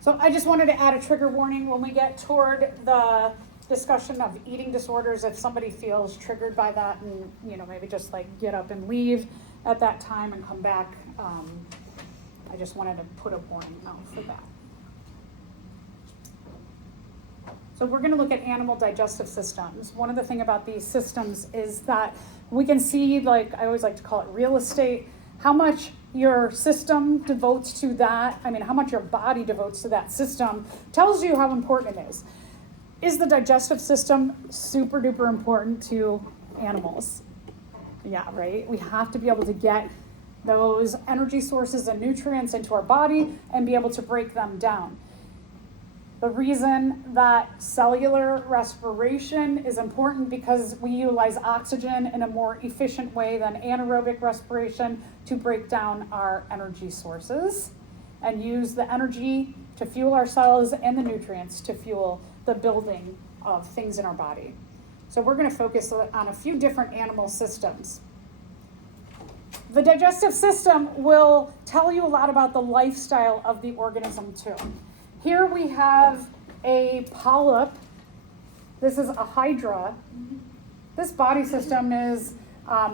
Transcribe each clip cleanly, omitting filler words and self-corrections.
So I just wanted to add a trigger warning when we get toward the discussion of eating disorders. If somebody feels triggered by that, and maybe just like get up and leave at that time and come back, I just wanted to put a warning out for that. So we're going to look at animal digestive systems. One of the things about these systems is that we can see, like I always like to call it real estate, how much your system devotes to that, how much your body devotes to that system tells you how important it is. Is the digestive system super duper important to animals? Yeah, right? We have to be able to get those energy sources and nutrients into our body and be able to break them down. The reason that cellular respiration is important because we utilize oxygen in a more efficient way than anaerobic respiration to break down our energy sources and use the energy to fuel our cells and the nutrients to fuel the building of things in our body. So we're going to focus on a few different animal systems. The digestive system will tell you a lot about the lifestyle of the organism too. Here we have a polyp. This is a hydra. This body system is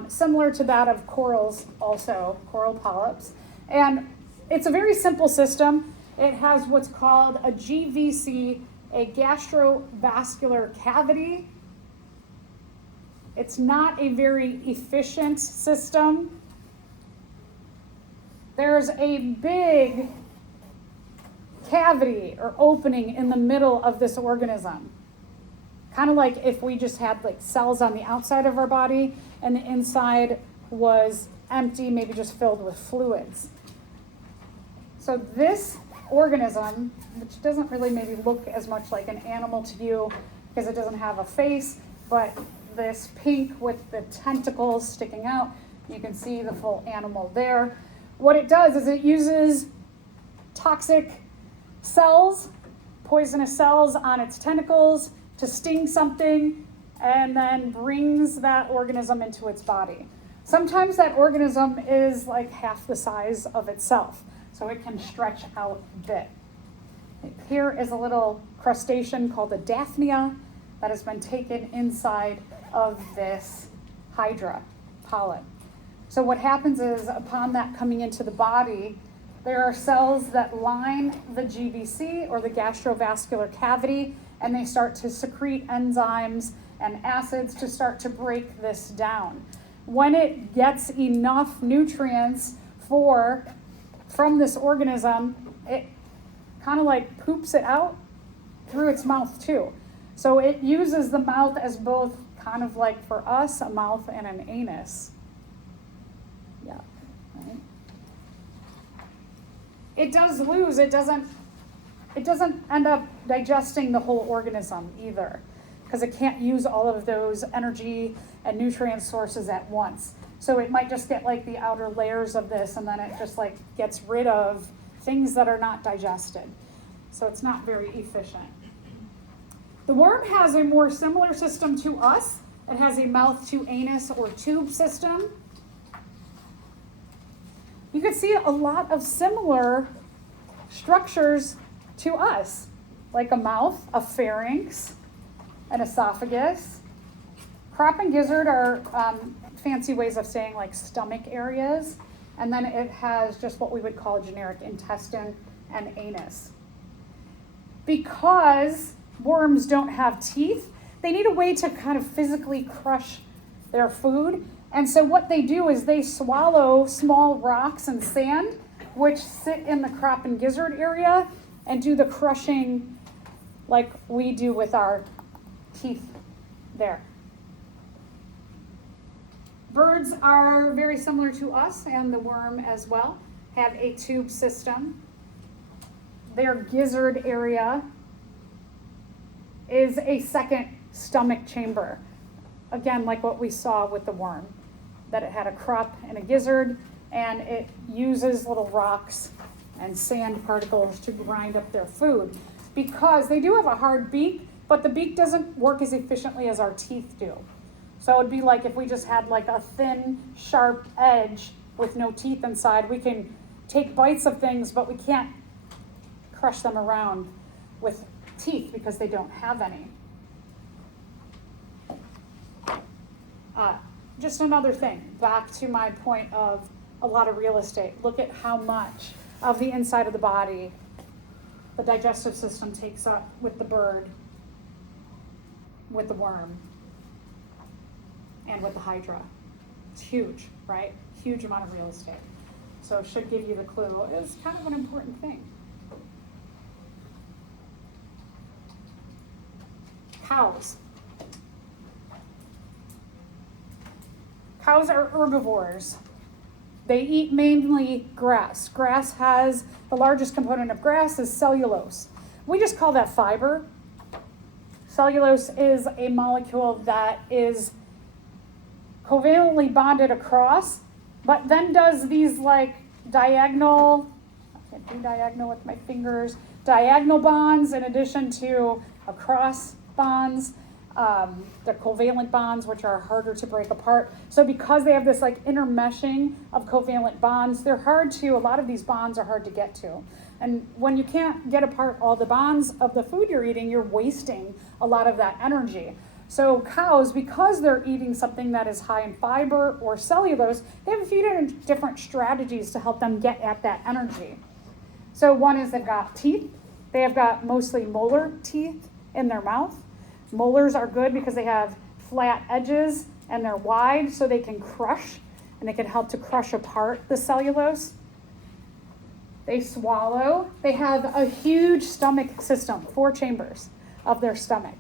similar to that of corals also, coral polyps. And it's a very simple system. It has what's called a GVC, a gastrovascular cavity. It's not a very efficient system. There's a big cavity or opening in the middle of this organism. Kind of like if we just had like cells on the outside of our body and the inside was empty, maybe just filled with fluids. So this organism, which doesn't really maybe look as much like an animal to you because it doesn't have a face, but this pink with the tentacles sticking out, you can see the full animal there. What it does is it uses toxic cells, poisonous cells on its tentacles to sting something and then brings that organism into its body. Sometimes that organism is like half the size of itself, so it can stretch out a bit. Here is a little crustacean called a Daphnia that has been taken inside of this hydra polyp. So what happens is upon that coming into the body, there are cells that line the GVC or the gastrovascular cavity, and they start to secrete enzymes and acids to start to break this down. When it gets enough nutrients from this organism, it kind of like poops it out through its mouth too. So it uses the mouth as both kind of like for us, a mouth and an anus. Yeah, right. It doesn't end up digesting the whole organism either, because it can't use all of those energy and nutrient sources at once. So it might just get like the outer layers of this, and then it just like gets rid of things that are not digested. So it's not very efficient. The worm has a more similar system to us. It has a mouth to anus or tube system. You can see a lot of similar structures to us, like a mouth, a pharynx, an esophagus. Crop and gizzard are fancy ways of saying like stomach areas, and then it has just what we would call generic intestine and anus. Because worms don't have teeth, they need a way to kind of physically crush their food. And so what they do is they swallow small rocks and sand, which sit in the crop and gizzard area, and do the crushing like we do with our teeth there. Birds are very similar to us, and the worm as well, have a tube system. Their gizzard area is a second stomach chamber. Again, like what we saw with the worm, that it had a crop and a gizzard, and it uses little rocks and sand particles to grind up their food. Because they do have a hard beak, but the beak doesn't work as efficiently as our teeth do. So it would be like if we just had like a thin, sharp edge with no teeth inside. We can take bites of things, but we can't crush them around with teeth because they don't have any. Just another thing, back to my point of a lot of real estate. Look at how much of the inside of the body the digestive system takes up with the bird, with the worm, and with the hydra. It's huge, right? Huge amount of real estate. So it should give you the clue. It's kind of an important thing. Cows. Cows are herbivores. They eat mainly grass. Grass has, the largest component of grass is cellulose. We just call that fiber. Cellulose is a molecule that is covalently bonded across, but then does these like diagonal, I can't do diagonal with my fingers, diagonal bonds in addition to across bonds. The covalent bonds, which are harder to break apart. So because they have this like intermeshing of covalent bonds, they're hard to, a lot of these bonds are hard to get to. And when you can't get apart all the bonds of the food you're eating, you're wasting a lot of that energy. So cows, because they're eating something that is high in fiber or cellulose, they have a few different strategies to help them get at that energy. So one is they've got teeth. They have got mostly molar teeth in their mouth. Molars are good because they have flat edges and they're wide so they can crush, and they can help to crush apart the cellulose. They swallow. They have a huge stomach system, 4 chambers of their stomach.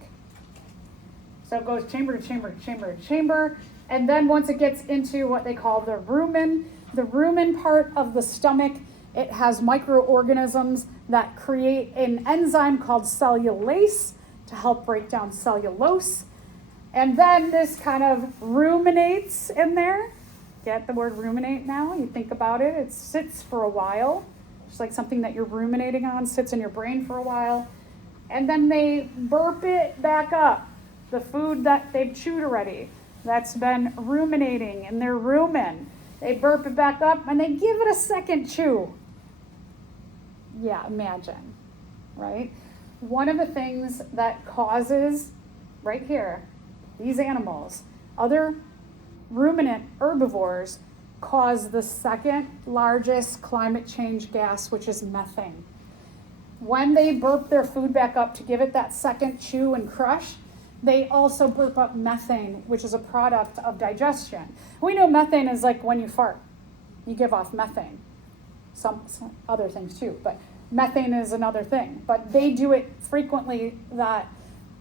So it goes chamber to chamber to chamber to chamber. And then once it gets into what they call the rumen part of the stomach, it has microorganisms that create an enzyme called cellulase to help break down cellulose. And then this kind of ruminates in there. Get the word ruminate now? You think about it. It sits for a while. Just like something that you're ruminating on sits in your brain for a while. And then they burp it back up. The food that they've chewed already, that's been ruminating in their rumen. They burp it back up and they give it a second chew. Yeah, imagine, right? One of the things that causes, right here, these animals, other ruminant herbivores, cause the second largest climate change gas, which is methane. When they burp their food back up to give it that second chew and crush, they also burp up methane, which is a product of digestion. We know methane is like when you fart, you give off methane. Some other things too, but methane is another thing. But they do it frequently that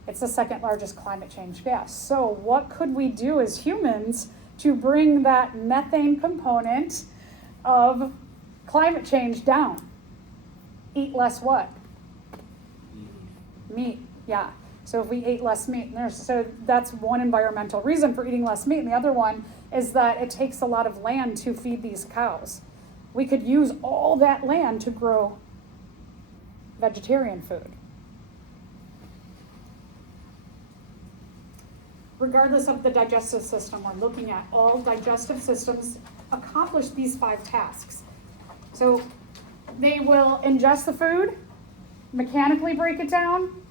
it's the second largest climate change gas. So what could we do as humans to bring that methane component of climate change down? Eat less what? Meat, yeah. So if we ate less meat, so that's one environmental reason for eating less meat. And the other one is that it takes a lot of land to feed these cows. We could use all that land to grow vegetarian food. Regardless of the digestive system, we're looking at all digestive systems accomplish these 5 tasks. So they will ingest the food, mechanically break it down,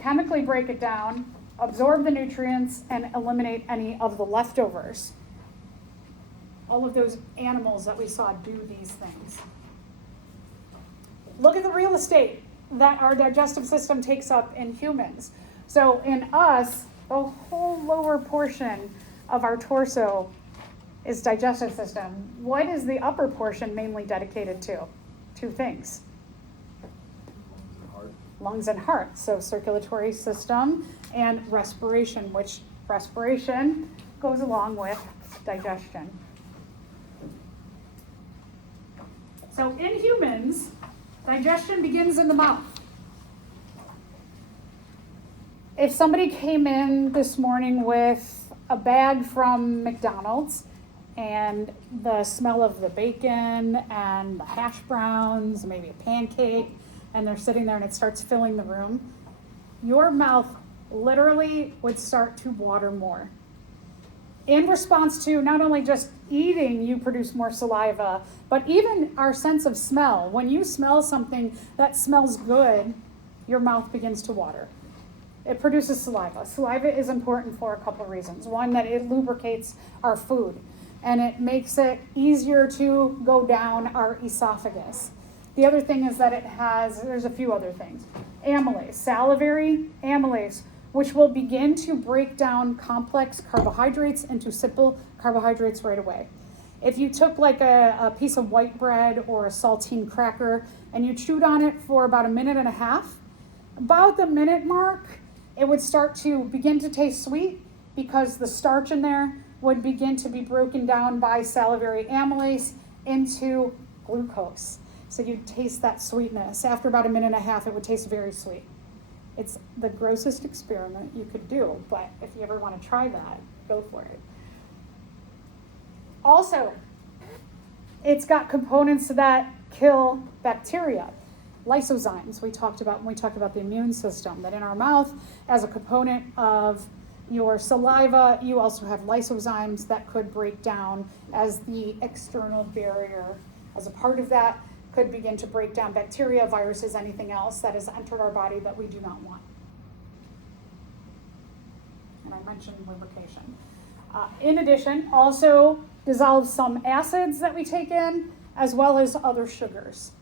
chemically break it down, absorb the nutrients, and eliminate any of the leftovers. All of those animals that we saw do these things. Look at the real estate that our digestive system takes up in humans. So in us, the whole lower portion of our torso is digestive system. What is the upper portion mainly dedicated to? 2 things. Lungs and heart. So circulatory system and respiration, which respiration goes along with digestion. So in humans, digestion begins in the mouth. If somebody came in this morning with a bag from McDonald's and the smell of the bacon and the hash browns, maybe a pancake, and they're sitting there and it starts filling the room, your mouth literally would start to water more. In response to not only just eating, you produce more saliva, but even our sense of smell. When you smell something that smells good, your mouth begins to water. It produces saliva. Saliva is important for a couple of reasons. One, that it lubricates our food, and it makes it easier to go down our esophagus. The other thing is that there's a few other things. Amylase, salivary amylase, which will begin to break down complex carbohydrates into simple carbohydrates right away. If you took like a piece of white bread or a saltine cracker and you chewed on it for about a minute and a half, about the minute mark, it would start to begin to taste sweet because the starch in there would begin to be broken down by salivary amylase into glucose. So you'd taste that sweetness. After about a minute and a half, it would taste very sweet. It's the grossest experiment you could do, but if you ever want to try that, go for it. Also, it's got components that kill bacteria. Lysozymes, we talked about when we talked about the immune system, that in our mouth, as a component of your saliva, you also have lysozymes that could break down as the external barrier. As a part of that, could begin to break down bacteria, viruses, anything else that has entered our body that we do not want. And I mentioned lubrication. In addition, also dissolves some acids that we take in, as well as other sugars.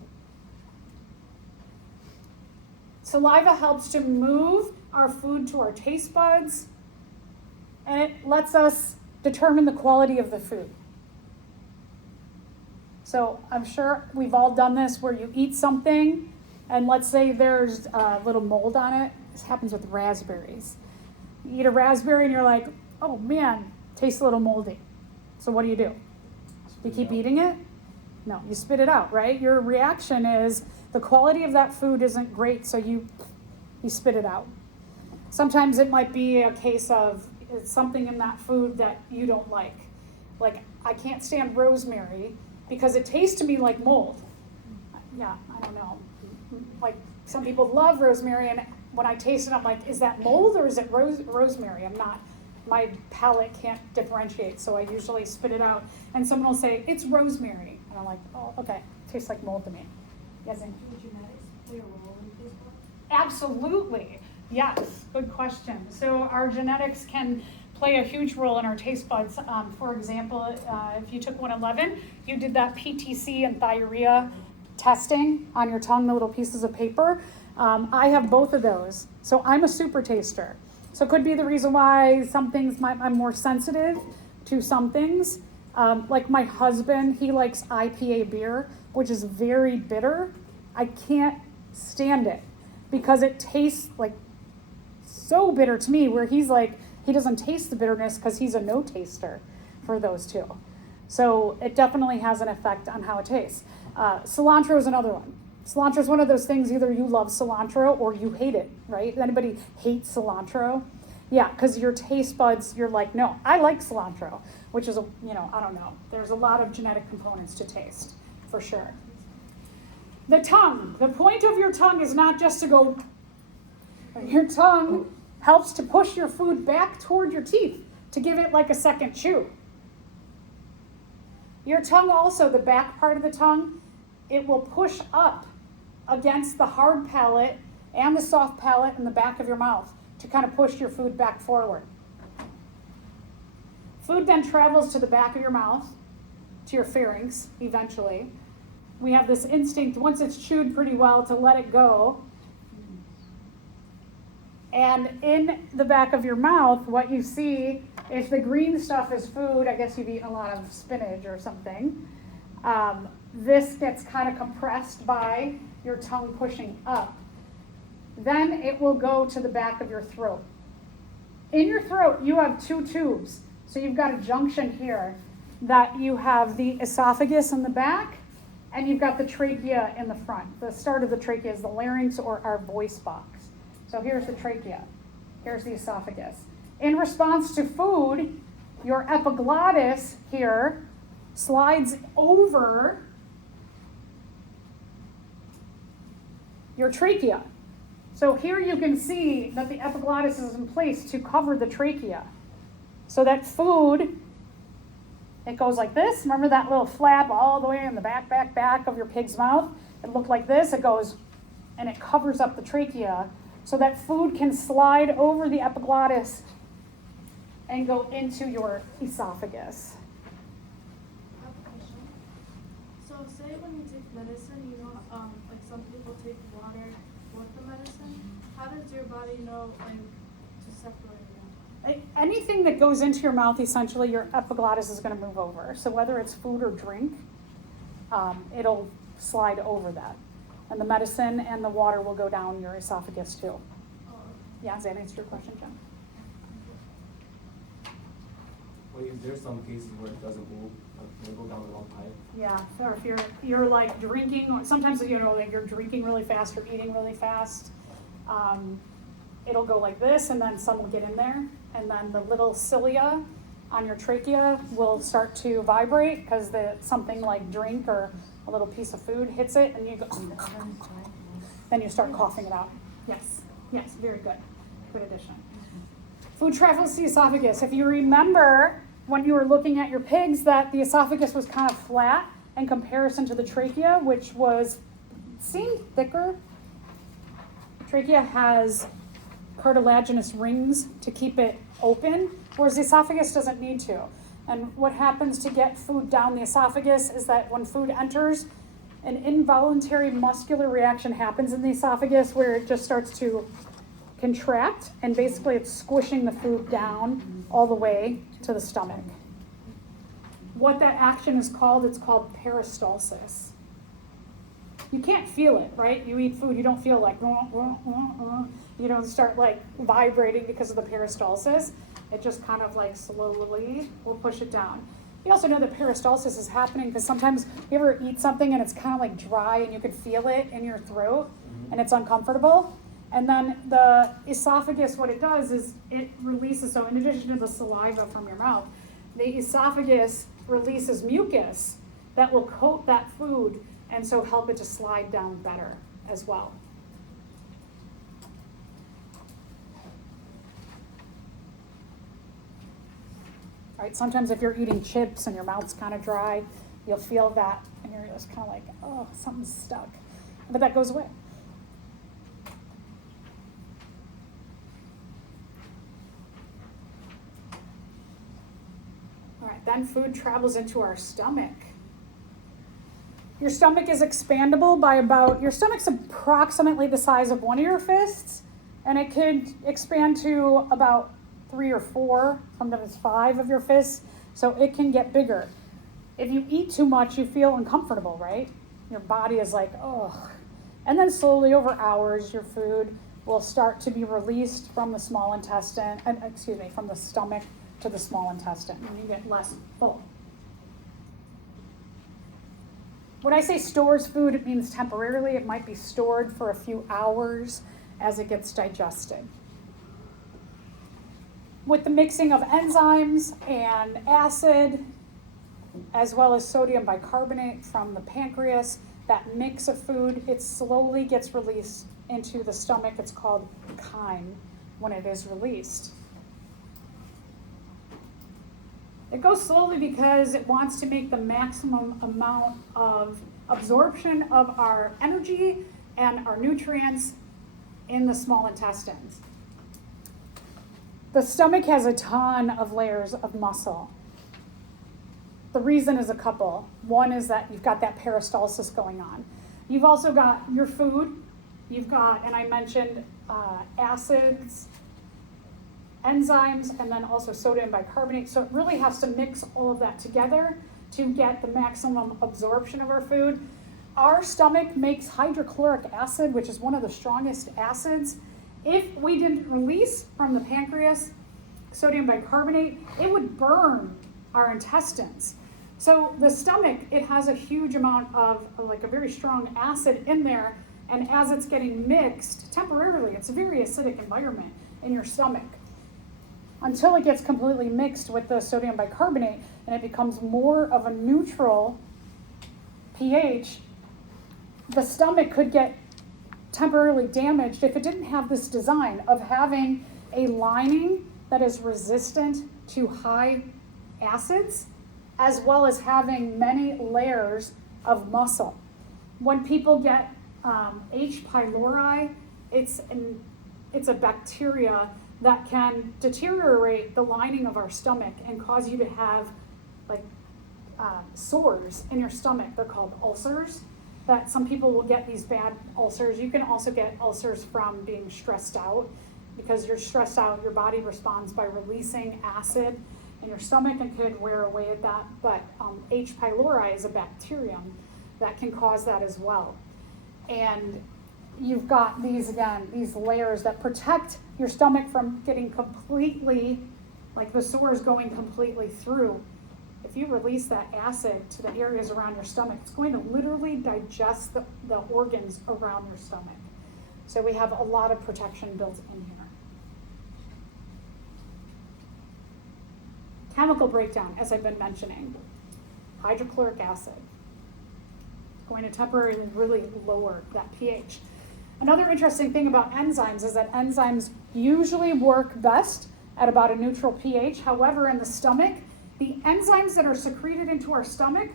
Saliva helps to move our food to our taste buds, and it lets us determine the quality of the food. So I'm sure we've all done this where you eat something and let's say there's a little mold on it. This happens with raspberries. You eat a raspberry and you're like, oh man, tastes a little moldy. So what do? You keep eating it? No, you spit it out, right? Your reaction is the quality of that food isn't great, so you spit it out. Sometimes it might be a case of it's something in that food that you don't like. Like, I can't stand rosemary because it tastes to me like mold. Yeah, I don't know. Like, some people love rosemary, and when I taste it, I'm like, is that mold or is it rosemary? I'm not. My palate can't differentiate, so I usually spit it out. And someone will say, it's rosemary. And I'm like, oh, okay, tastes like mold to me. Yes, and do genetics play a role in taste buds? Absolutely. Yes, good question. So our genetics can play a huge role in our taste buds. For example, if you took 111, you did that PTC and thiourea testing on your tongue, the little pieces of paper. I have both of those. So I'm a super taster. So it could be the reason why some things I'm more sensitive to some things. Like my husband, he likes IPA beer, which is very bitter. I can't stand it because it tastes like so bitter to me, where he's like, he doesn't taste the bitterness because he's a no taster for those two. So it definitely has an effect on how it tastes. Cilantro is another one. Cilantro is one of those things, either you love cilantro or you hate it, right? Anybody hate cilantro? Yeah, because your taste buds, you're like, no, I like cilantro, which is, I don't know. There's a lot of genetic components to taste, for sure. The tongue. The point of your tongue is not just to go, your tongue helps to push your food back toward your teeth to give it like a second chew. Your tongue also, the back part of the tongue, it will push up against the hard palate and the soft palate in the back of your mouth to kind of push your food back forward. Food then travels to the back of your mouth, to your pharynx, eventually. We have this instinct, once it's chewed pretty well, to let it go. And in the back of your mouth, what you see, if the green stuff is food, I guess you've eaten a lot of spinach or something, this gets kind of compressed by your tongue pushing up. Then it will go to the back of your throat. In your throat, you have two tubes. So you've got a junction here that you have the esophagus in the back, and you've got the trachea in the front. The start of the trachea is the larynx, or our voice box. So here's the trachea. Here's the esophagus. In response to food, your epiglottis here slides over your trachea. So here you can see that the epiglottis is in place to cover the trachea. So that food, it goes like this. Remember that little flap all the way in the back of your pig's mouth? It looked like this. It goes, and it covers up the trachea so that food can slide over the epiglottis and go into your esophagus. I have a question. So say when you take medicine, you know, like some people take water with the medicine. How does your body know, like, to separate them? Anything that goes into your mouth, essentially, your epiglottis is going to move over. So whether it's food or drink, it'll slide over that. And the medicine and the water will go down your esophagus too. Oh, Yeah, does that answer your question, Jen? Well, is there some cases where it doesn't move, like it go down the wrong pipe? Yeah, or if you're like drinking, or sometimes like you're drinking really fast or eating really fast, it'll go like this, and then some will get in there, and then the little cilia on your trachea will start to vibrate because something like drink or a little piece of food hits it, and you go, then you start coughing it out. Yes, very good. Good addition. Food travels to the esophagus. If you remember when you were looking at your pigs that the esophagus was kind of flat in comparison to the trachea, which seemed thicker. Trachea has cartilaginous rings to keep it open, whereas the esophagus doesn't need to. And what happens to get food down the esophagus is that when food enters, an involuntary muscular reaction happens in the esophagus where it just starts to contract, and basically it's squishing the food down all the way to the stomach. What that action is called, it's called peristalsis. You can't feel it, right? You eat food, you don't feel like, you don't start like vibrating because of the peristalsis. It just kind of like slowly will push it down. You also know that peristalsis is happening because sometimes you ever eat something and it's kind of like dry and you can feel it in your throat and it's uncomfortable. And then the esophagus, what it does is it releases, so in addition to the saliva from your mouth, the esophagus releases mucus that will coat that food and so help it to slide down better as well. Right, sometimes if you're eating chips and your mouth's kind of dry, you'll feel that and you're just kind of like, oh, something's stuck. But that goes away. All right, then food travels into our stomach. Your stomach is expandable by your stomach's approximately the size of one of your fists, and it could expand to about 3 or 4, sometimes 5 of your fists, so it can get bigger. If you eat too much, you feel uncomfortable, right? Your body is like, oh. And then slowly over hours, your food will start to be released from the small intestine, from the stomach to the small intestine, and you get less full. When I say stores food, it means temporarily. It might be stored for a few hours as it gets digested. With the mixing of enzymes and acid, as well as sodium bicarbonate from the pancreas, that mix of food, it slowly gets released into the stomach. It's called chyme when it is released. It goes slowly because it wants to make the maximum amount of absorption of our energy and our nutrients in the small intestines. The stomach has a ton of layers of muscle. The reason is a couple. One is that you've got that peristalsis going on. You've also got your food. You've got, and I mentioned acids, enzymes, and then also sodium bicarbonate. So it really has to mix all of that together to get the maximum absorption of our food. Our stomach makes hydrochloric acid, which is one of the strongest acids. If we didn't release from the pancreas sodium bicarbonate, it would burn our intestines. So the stomach, it has a huge amount of like a very strong acid in there, and as it's getting mixed temporarily, it's a very acidic environment in your stomach. Until it gets completely mixed with the sodium bicarbonate and it becomes more of a neutral pH, the stomach could get temporarily damaged if it didn't have this design of having a lining that is resistant to high acids, as well as having many layers of muscle. When people get H. pylori, it's a bacteria that can deteriorate the lining of our stomach and cause you to have like sores in your stomach. They're called ulcers. That some people will get these bad ulcers. You can also get ulcers from being stressed out. Because you're stressed out, your body responds by releasing acid in your stomach and could wear away at that. But H. pylori is a bacterium that can cause that as well. And you've got these layers that protect your stomach from getting completely, like the sores going completely through. If you release that acid to the areas around your stomach, it's going to literally digest the organs around your stomach. So we have a lot of protection built in here. Chemical breakdown, as I've been mentioning. Hydrochloric acid. Going to temporarily really lower that pH. Another interesting thing about enzymes is that enzymes usually work best at about a neutral pH. However, in the stomach, the enzymes that are secreted into our stomach,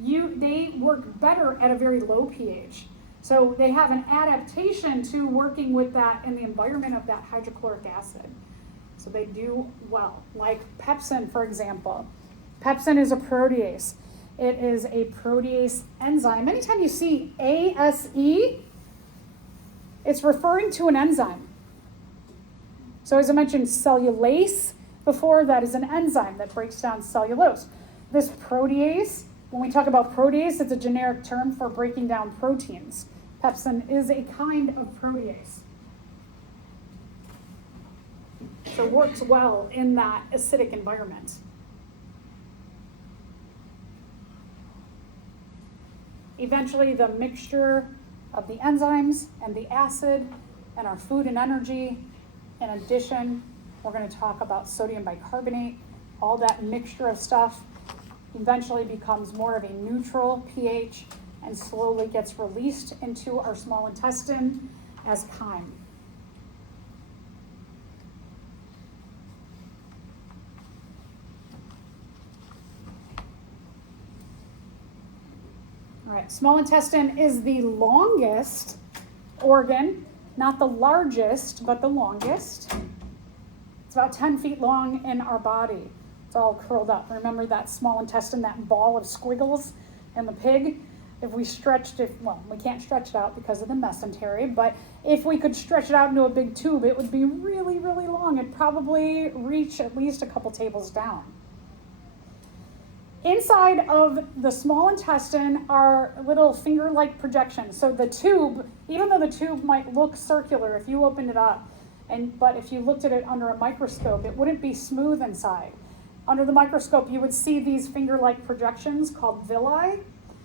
they work better at a very low pH. So they have an adaptation to working with that in the environment of that hydrochloric acid. So they do well. Like pepsin, for example. Pepsin is a protease. It is a protease enzyme. Anytime you see ASE, it's referring to an enzyme. So as I mentioned, cellulase before, that is an enzyme that breaks down cellulose. This protease, when we talk about protease, it's a generic term for breaking down proteins. Pepsin is a kind of protease. So it works well in that acidic environment. Eventually, the mixture of the enzymes and the acid and our food and energy. In addition, we're going to talk about sodium bicarbonate. All that mixture of stuff eventually becomes more of a neutral pH and slowly gets released into our small intestine as chyme. All right, small intestine is the longest organ, not the largest, but the longest. It's about 10 feet long in our body. It's all curled up. Remember that small intestine, that ball of squiggles in the pig? If we stretched it, well, we can't stretch it out because of the mesentery, but if we could stretch it out into a big tube, it would be really, really long. It'd probably reach at least a couple tables down. Inside of the small intestine are little finger-like projections. So the tube, even though the tube might look circular if you opened it up, but if you looked at it under a microscope, it wouldn't be smooth inside. Under the microscope, you would see these finger-like projections called villi,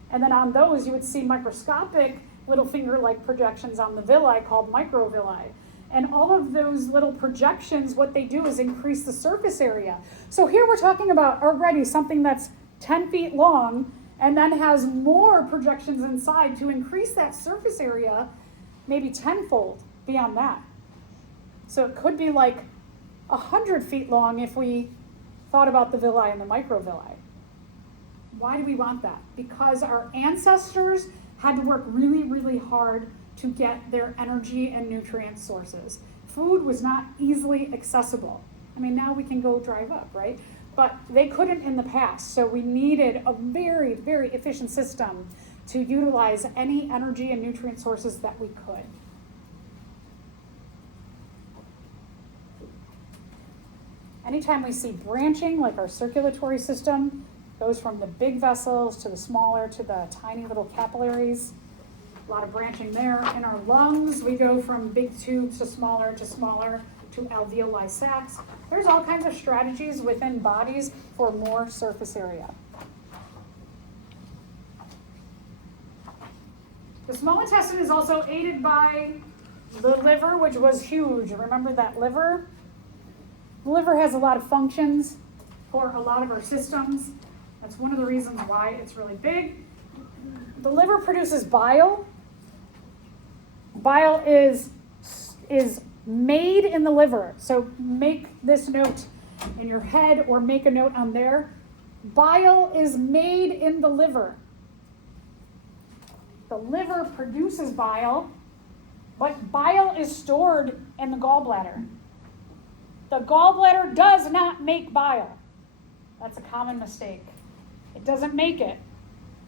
and then on those, you would see microscopic little finger-like projections on the villi called microvilli. And all of those little projections, what they do is increase the surface area. So here we're talking about already something that's 10 feet long and then has more projections inside to increase that surface area maybe tenfold beyond that. So it could be like 100 feet long if we thought about the villi and the microvilli. Why do we want that? Because our ancestors had to work really, really hard to get their energy and nutrient sources. Food was not easily accessible. I mean, now we can go drive up, right? But they couldn't in the past, so we needed a very, very efficient system to utilize any energy and nutrient sources that we could. Anytime we see branching, like our circulatory system, goes from the big vessels to the smaller to the tiny little capillaries. A lot of branching there. In our lungs, we go from big tubes to smaller to alveoli sacs. There's all kinds of strategies within bodies for more surface area. The small intestine is also aided by the liver, which was huge. Remember that liver? The liver has a lot of functions for a lot of our systems. That's one of the reasons why it's really big. The liver produces bile. Bile is made in the liver. So make this note. in your head or make a note on there. Bile is made in the liver. The liver produces bile, but bile is stored in the gallbladder. The gallbladder does not make bile. That's a common mistake. It doesn't make it.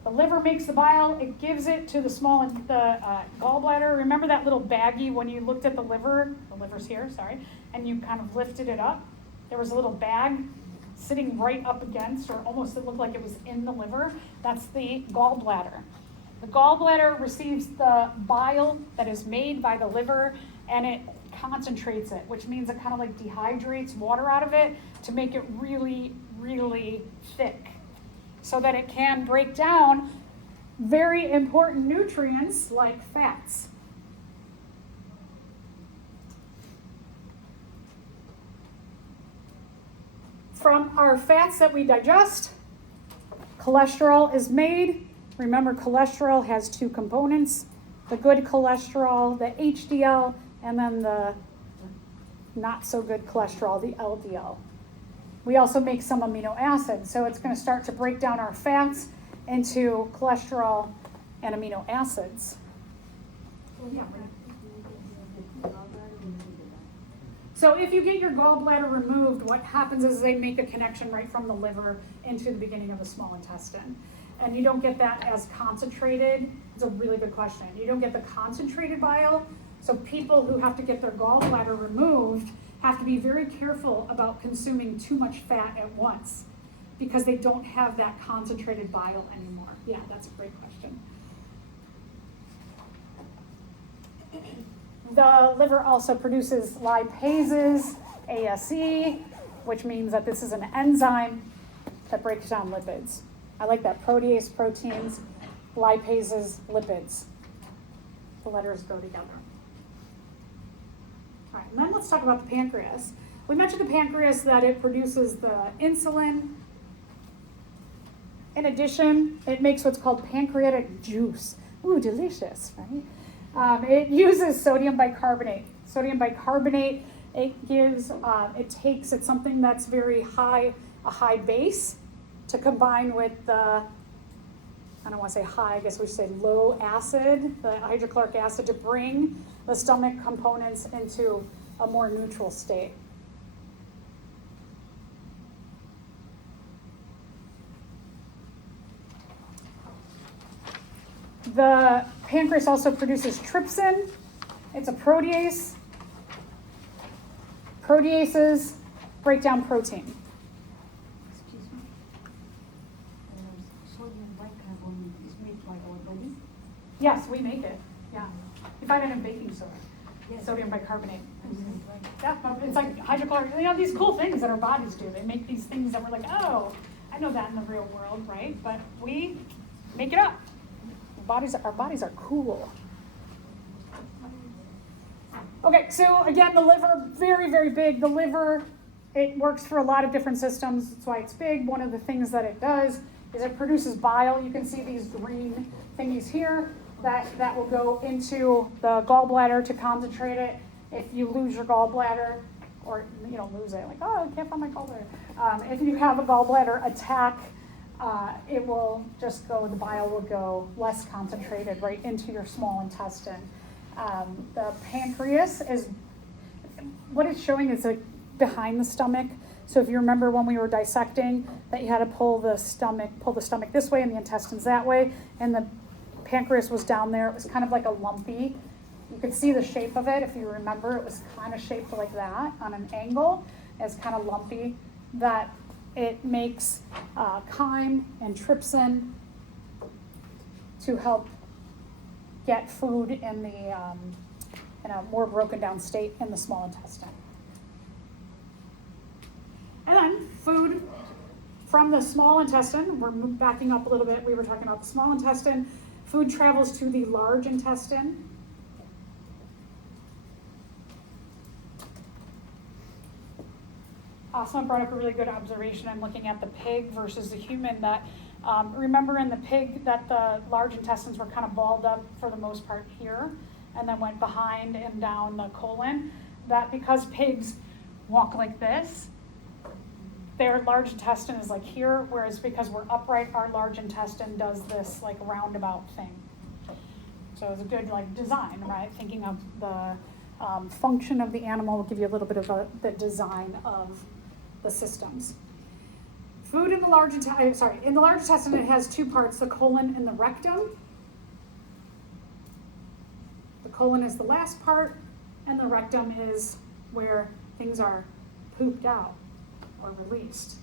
The liver makes the bile, it gives it to the gallbladder. Remember that little baggie when you looked at the liver's here, sorry, and you kind of lifted it up? There was a little bag sitting right up against, or almost it looked like it was in the liver. That's the gallbladder. The gallbladder receives the bile that is made by the liver, and it concentrates it, which means it kind of like dehydrates water out of it to make it really, really thick, so that it can break down very important nutrients like fats. From our fats that we digest, cholesterol is made. Remember, cholesterol has two components, the good cholesterol, the HDL, and then the not so good cholesterol, the LDL. We also make some amino acids, so it's going to start to break down our fats into cholesterol and amino acids. So if you get your gallbladder removed, what happens is they make a connection right from the liver into the beginning of the small intestine. And you don't get that as concentrated. It's a really good question. You don't get the concentrated bile. So people who have to get their gallbladder removed have to be very careful about consuming too much fat at once because they don't have that concentrated bile anymore. Yeah, that's a great question. The liver also produces lipases, ASE, which means that this is an enzyme that breaks down lipids. I like that, protease, proteins, lipases, lipids. The letters go together. All right, and then let's talk about the pancreas. We mentioned the pancreas that it produces the insulin. In addition, it makes what's called pancreatic juice. Ooh, delicious, right? It uses sodium bicarbonate. Sodium bicarbonate, it's something that's very high, a high base, to combine with the, I don't want to say high, I guess we should say low acid, the hydrochloric acid, to bring the stomach components into a more neutral state. The pancreas also produces trypsin. It's a protease. Proteases break down protein. Excuse me. Sodium bicarbonate is made by our body? Yes, we make it. Yeah. You find it in baking soda. Yes. Sodium bicarbonate. Right. Yeah, it's like hydrochloric. These cool things that our bodies do. They make these things that we're like, oh, I know that in the real world, right? But we make it up. Our bodies are cool. Okay, so again, the liver, very, very big. The liver, it works for a lot of different systems. That's why it's big. One of the things that it does is it produces bile. You can see these green thingies here that will go into the gallbladder to concentrate it. If you lose your gallbladder, or you don't lose it, like, oh, I can't find my gallbladder. If you have a gallbladder attack, it will just go, the bile will go less concentrated right into your small intestine. The pancreas is, what it's showing is like behind the stomach. So if you remember when we were dissecting, that you had to pull the stomach this way and the intestines that way, and the pancreas was down there. It was kind of like a lumpy. You could see the shape of it if you remember. It was kind of shaped like that on an angle. It's kind of lumpy. That it makes chyme and trypsin to help get food in a more broken down state in the small intestine. And then food from the small intestine, we're backing up a little bit, we were talking about the small intestine, food travels to the large intestine. Asma brought up a really good observation. I'm looking at the pig versus the human, that remember in the pig that the large intestines were kind of balled up for the most part here and then went behind and down the colon. That because pigs walk like this, their large intestine is like here, whereas because we're upright, our large intestine does this like roundabout thing. So it's a good like design, right? Thinking of the function of the animal will give you a little bit of the design of the systems. Food in the large intestine, in the large intestine it has two parts, the colon and the rectum. The colon is the last part, and the rectum is where things are pooped out or released.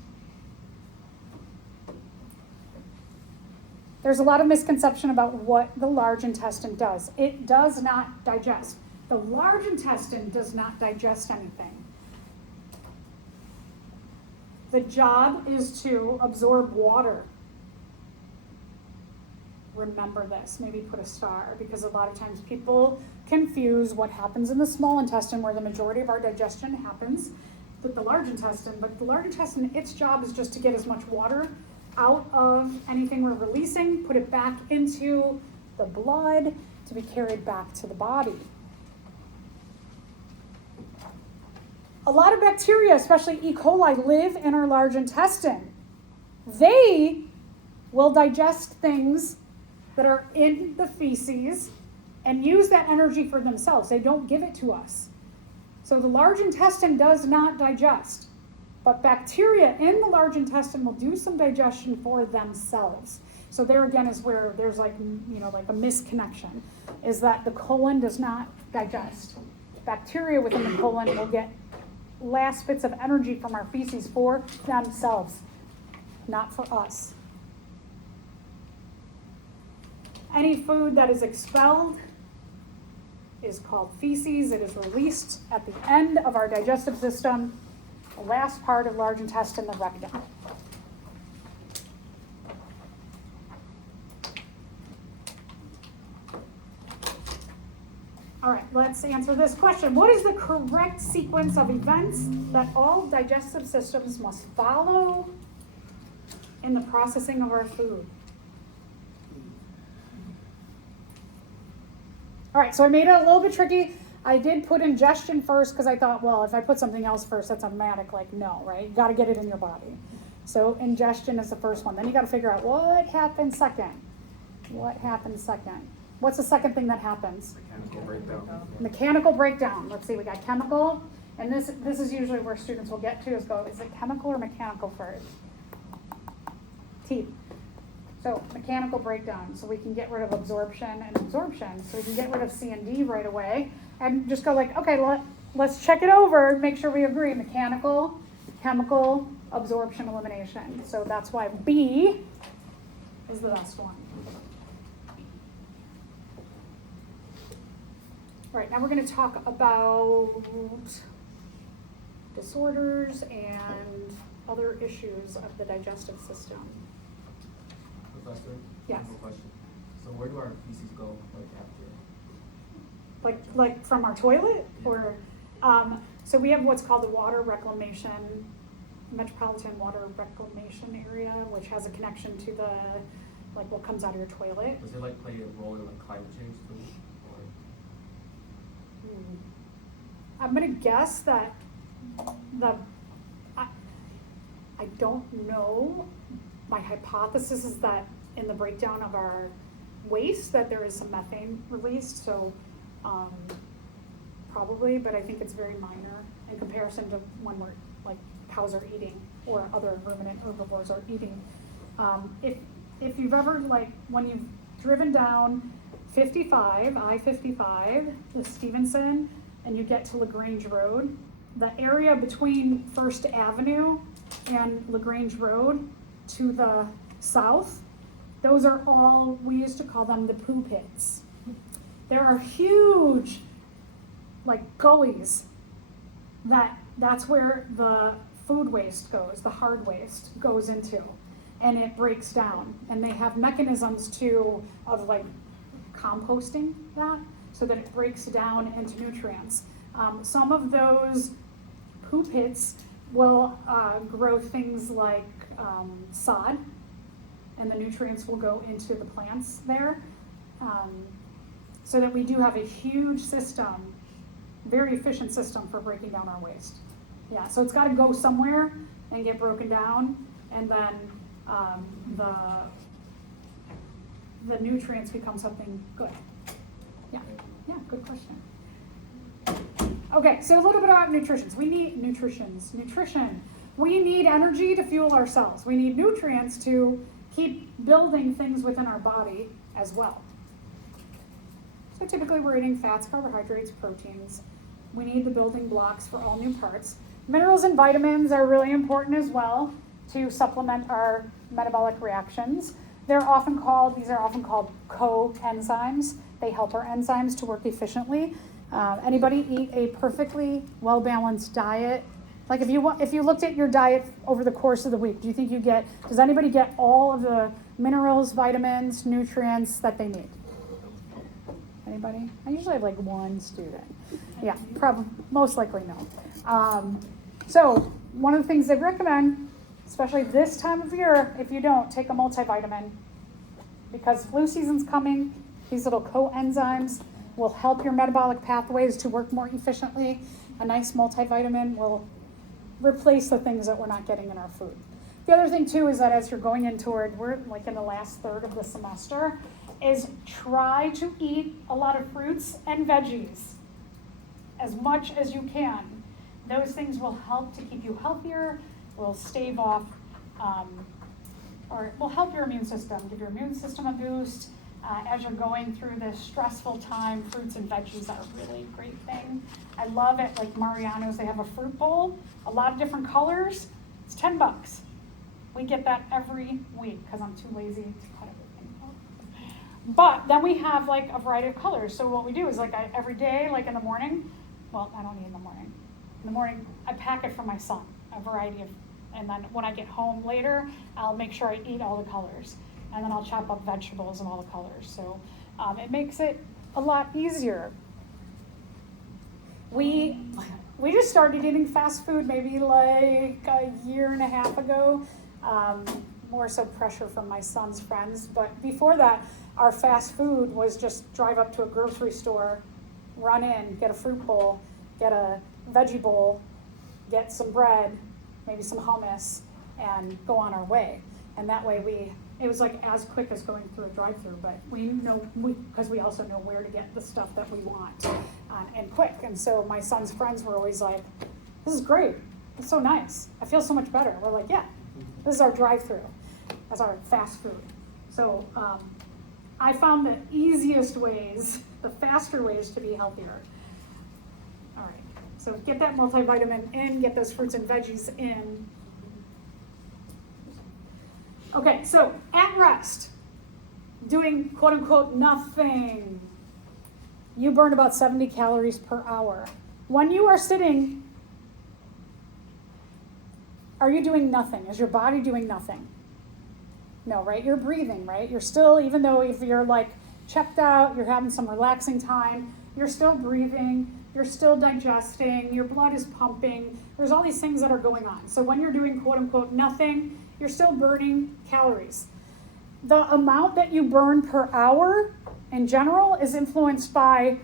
There's a lot of misconception about what the large intestine does. It does not digest. The large intestine does not digest anything. The job is to absorb water. Remember this, maybe put a star, because a lot of times people confuse what happens in the small intestine, where the majority of our digestion happens, with the large intestine. But the large intestine, its job is just to get as much water out of anything we're releasing, put it back into the blood to be carried back to the body. A lot of bacteria, especially E. coli, live in our large intestine. They will digest things that are in the feces and use that energy for themselves. They don't give it to us. So the large intestine does not digest. But bacteria in the large intestine will do some digestion for themselves. So there again is where there's like a misconnection, is that the colon does not digest. Bacteria within the colon will get last bits of energy from our feces for themselves, not for us. Any food that is expelled is called feces. It is released at the end of our digestive system, the last part of large intestine, the rectum. All right, let's answer this question. What is the correct sequence of events that all digestive systems must follow in the processing of our food? All right, so I made it a little bit tricky. I did put ingestion first because I thought, well, if I put something else first, that's automatic. Like, no, right? You got to get it in your body. So ingestion is the first one. Then you got to figure out what happens second. What happens second? What's the second thing that happens? Mechanical breakdown. Mechanical breakdown. Let's see, we got chemical. And this is usually where students will get to, is it chemical or mechanical first? Teeth. So mechanical breakdown, so we can get rid of absorption and absorption. So we can get rid of C and D right away and just go like, okay, let's check it over and make sure we agree. Mechanical, chemical, absorption, elimination. So that's why B is the best one. All right, now we're going to talk about disorders and other issues of the digestive system. Professor? Yes. I have a question. So where do our feces go, after? Like from our toilet? Or so we have what's called the water reclamation, metropolitan water reclamation area, which has a connection to the, like what comes out of your toilet. Does it like play a role in like climate change too? I'm gonna guess that I don't know. My hypothesis is that in the breakdown of our waste that there is some methane released, so probably, but I think it's very minor in comparison to when we're like cows are eating or other ruminant herbivores are eating. If you've ever like when you've driven down I-55, the Stevenson, and you get to LaGrange Road, the area between First Avenue and LaGrange Road to the south, those are all, we used to call them the poo pits. There are huge, like gullies, that's where the food waste goes, the hard waste goes into, and it breaks down. And they have mechanisms of like composting that so that it breaks down into nutrients. Some of those poo pits will grow things like sod, and the nutrients will go into the plants there. So that we do have a huge system, very efficient system for breaking down our waste. Yeah, so it's got to go somewhere and get broken down, and then the nutrients become something good. Yeah, yeah, good question. Okay, so a little bit about nutrition. We need nutrition. We need energy to fuel our cells. We need nutrients to keep building things within our body as well. So typically we're eating fats, carbohydrates, proteins. We need the building blocks for all new parts. Minerals and vitamins are really important as well to supplement our metabolic reactions. These are often called coenzymes. They help our enzymes to work efficiently. Anybody eat a perfectly well-balanced diet? Like if you looked at your diet over the course of the week, does anybody get all of the minerals, vitamins, nutrients that they need? Anybody? I usually have like one student. Yeah, probably, most likely no. So one of the things they recommend, especially this time of year, if you don't, take a multivitamin, because flu season's coming. These little coenzymes will help your metabolic pathways to work more efficiently. A nice multivitamin will replace the things that we're not getting in our food. The other thing too is that as you're going we're like in the last third of the semester, is try to eat a lot of fruits and veggies as much as you can. Those things will help to keep you healthier, will stave off, or will help your immune system, give your immune system a boost. As you're going through this stressful time, fruits and veggies are a really great thing. I love it, like Mariano's, they have a fruit bowl, a lot of different colors. It's $10. We get that every week because I'm too lazy to cut everything up. But then we have like a variety of colors. So what we do is like every day, like in the morning, well, I don't eat in the morning. In the morning, I pack it for my son, a variety of, and then when I get home later, I'll make sure I eat all the colors. And then I'll chop up vegetables and all the colors. So it makes it a lot easier. We just started eating fast food maybe like a year and a half ago. More so pressure from my son's friends. But before that, our fast food was just drive up to a grocery store, run in, get a fruit bowl, get a veggie bowl, get some bread, maybe some hummus, and go on our way. And that way it was like as quick as going through a drive-through, but because we also know where to get the stuff that we want and quick. And so my son's friends were always like, this is great. It's so nice. I feel so much better. We're like, yeah, this is our drive-through. That's our fast food. So I found the easiest ways, the faster ways to be healthier. All right, so get that multivitamin in, get those fruits and veggies in. Okay, so at rest, doing quote unquote nothing, you burn about 70 calories per hour. When you are sitting, are you doing nothing? Is your body doing nothing? No, right? You're breathing, right? You're still, even though if you're like checked out, you're having some relaxing time, you're still breathing, you're still digesting, your blood is pumping. There's all these things that are going on. So when you're doing quote unquote nothing, you're still burning calories. The amount that you burn per hour in general is influenced by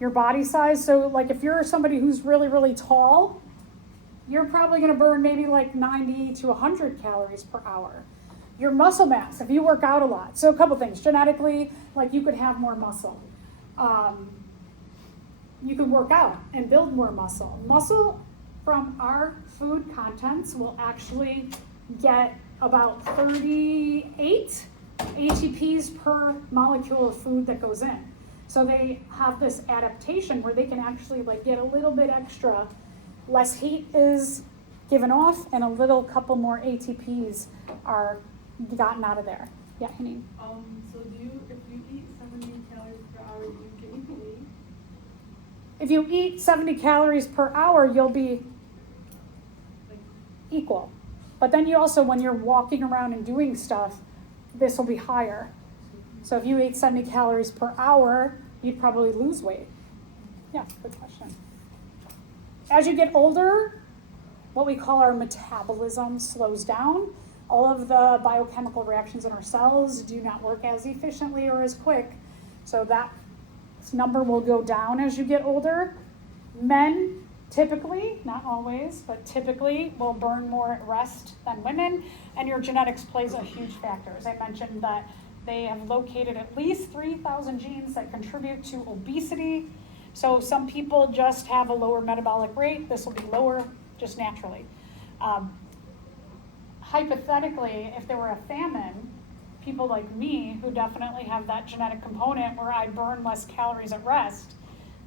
your body size. So like if you're somebody who's really, really tall, you're probably gonna burn maybe like 90 to 100 calories per hour. Your muscle mass, if you work out a lot. So a couple things, genetically, like you could have more muscle. You could work out and build more muscle. Muscle from our food contents will actually get about 38 ATPs per molecule of food that goes in. So they have this adaptation where they can actually like get a little bit extra, less heat is given off, and a little couple more ATPs are gotten out of there. Yeah, Henning? So if you eat 70 calories per hour, you gain weight? If you eat 70 calories per hour, you'll be equal. But then you also, when you're walking around and doing stuff, this will be higher. So if you ate 70 calories per hour, you'd probably lose weight. Yeah, good question. As you get older, what we call our metabolism slows down. All of the biochemical reactions in our cells do not work as efficiently or as quick. So that number will go down as you get older. Men typically, not always, but typically will burn more at rest than women, and your genetics plays a huge factor. As I mentioned, that they have located at least 3,000 genes that contribute to obesity. So some people just have a lower metabolic rate. This will be lower just naturally. Hypothetically, if there were a famine, people like me who definitely have that genetic component where I burn less calories at rest,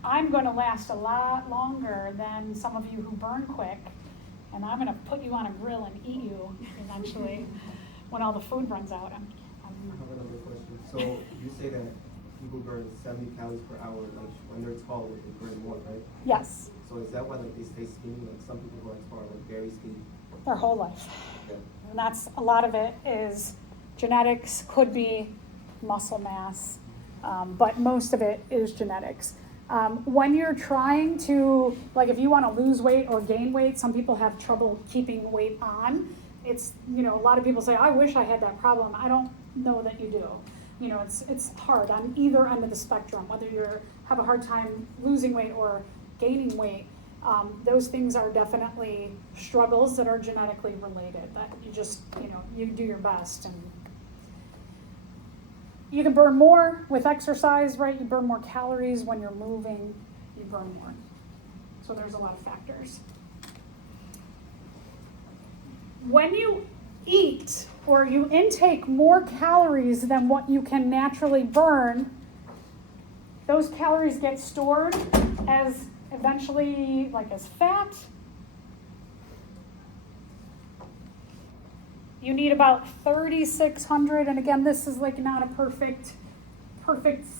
I'm going to last a lot longer than some of you who burn quick, and I'm going to put you on a grill and eat you eventually when all the food runs out. I have another question. So you say that people burn 70 calories per hour, like when they're tall, they burn more, right? Yes, So is that why like they stay skinny? Like some people who are tall are like very skinny. their whole life. Yeah. And that's a lot of it is genetics, could be muscle mass, but most of it is genetics. When you're trying to, like if you want to lose weight or gain weight, some people have trouble keeping weight on. It's, you know, a lot of people say, I wish I had that problem. I don't know that you do. You know, it's hard on either end of the spectrum, whether you have a hard time losing weight or gaining weight. Those things are definitely struggles that are genetically related, that you just, you know, you do your best. And you can burn more with exercise, right? You burn more calories when you're moving, you burn more. So there's a lot of factors. When you eat or you intake more calories than what you can naturally burn, those calories get stored as eventually like as fat. You need about 3,600, and again, this is like not a perfect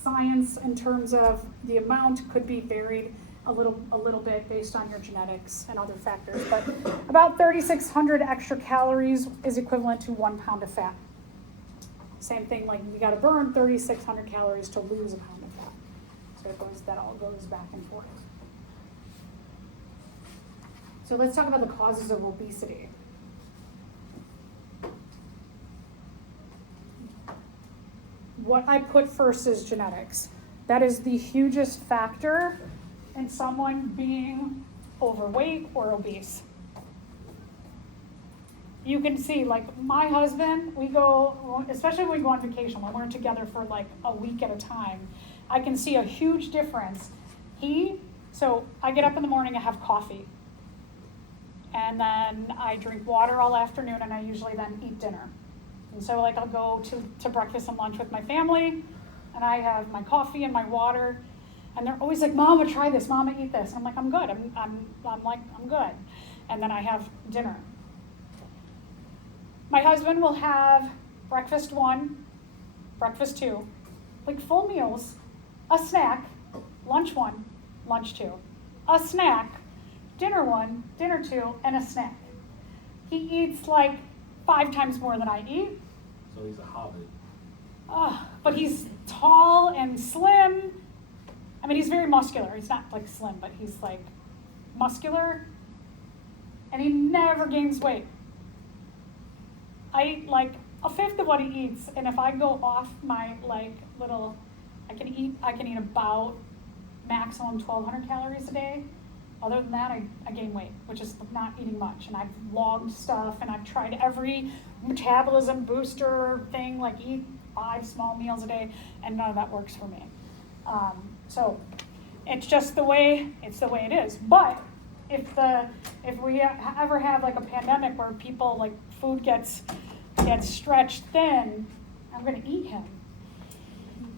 science in terms of the amount, could be varied a little bit based on your genetics and other factors, but about 3,600 extra calories is equivalent to 1 pound of fat. Same thing, like you gotta burn 3,600 calories to lose a pound of fat. So that all goes back and forth. So let's talk about the causes of obesity. What I put first is genetics. That is the hugest factor in someone being overweight or obese. You can see, like my husband, we go, especially when we go on vacation, when we're together for like a week at a time, I can see a huge difference. So I get up in the morning, I have coffee. And then I drink water all afternoon, and I usually then eat dinner. And so like I'll go to breakfast and lunch with my family, and I have my coffee and my water, and they're always like, Mama, try this, Mama, eat this. And I'm like, I'm good, I'm good. And then I have dinner. My husband will have breakfast 1, breakfast 2, like full meals, a snack, lunch 1, lunch 2, a snack, dinner 1, dinner 2, and a snack. He eats like 5 times more than I eat. So he's a hobbit. But he's tall and slim. I mean, he's very muscular. He's not like slim, but he's like muscular. And he never gains weight. I eat like a fifth of what he eats, and if I go off my like little, I can eat about maximum 1,200 calories a day. Other than that, I gain weight, which is not eating much. And I've logged stuff, and I've tried every metabolism booster thing, like eat 5 small meals a day, and none of that works for me. So it's just the way it is. But if we ever have like a pandemic where people like food gets stretched thin, I'm going to eat him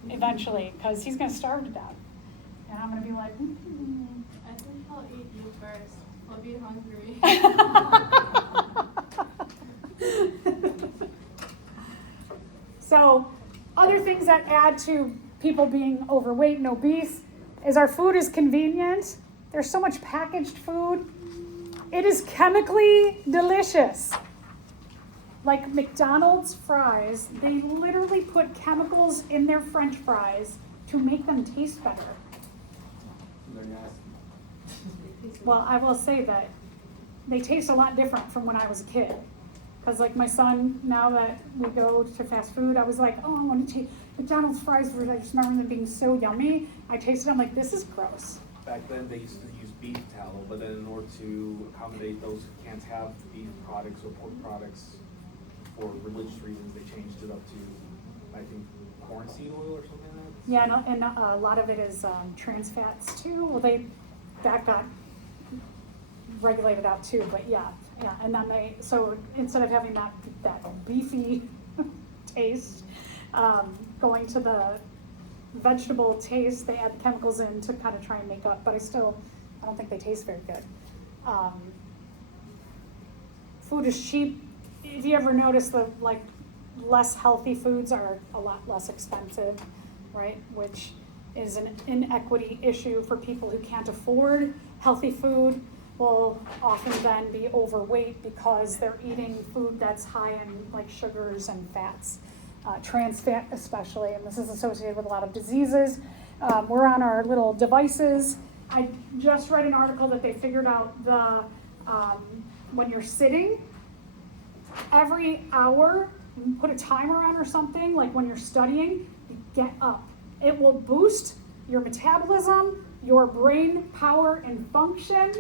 eventually because he's going to starve to death, and I'm going to be like. I think I'll eat you first. I'll be hungry. So, other things that add to people being overweight and obese is our food is convenient. There's so much packaged food. It is chemically delicious. Like McDonald's fries, they literally put chemicals in their French fries to make them taste better. They're nasty. Well, I will say that they taste a lot different from when I was a kid. Because like my son, now that we go to fast food, I was like, I want to taste McDonald's fries. I just remember them being so yummy. I tasted them like, this is gross. back then they used to use beef tallow, but then in order to accommodate those who can't have beef products or pork products for religious reasons, they changed it up to, I think, corn seed oil or something like that. Yeah, and a lot of it is trans fats too. Well, that got regulated out too, but yeah, and then so instead of having that beefy taste, going to the vegetable taste, they add chemicals in to kind of try and make up, but I don't think they taste very good. Food is cheap. If you ever notice less healthy foods are a lot less expensive, right? Which is an inequity issue for people who can't afford healthy food, will often then be overweight because they're eating food that's high in like sugars and fats, trans fat especially, and this is associated with a lot of diseases. We're on our little devices. I just read an article that they figured out when you're sitting, every hour, put a timer on or something, like when you're studying, you get up. It will boost your metabolism, your brain power and function,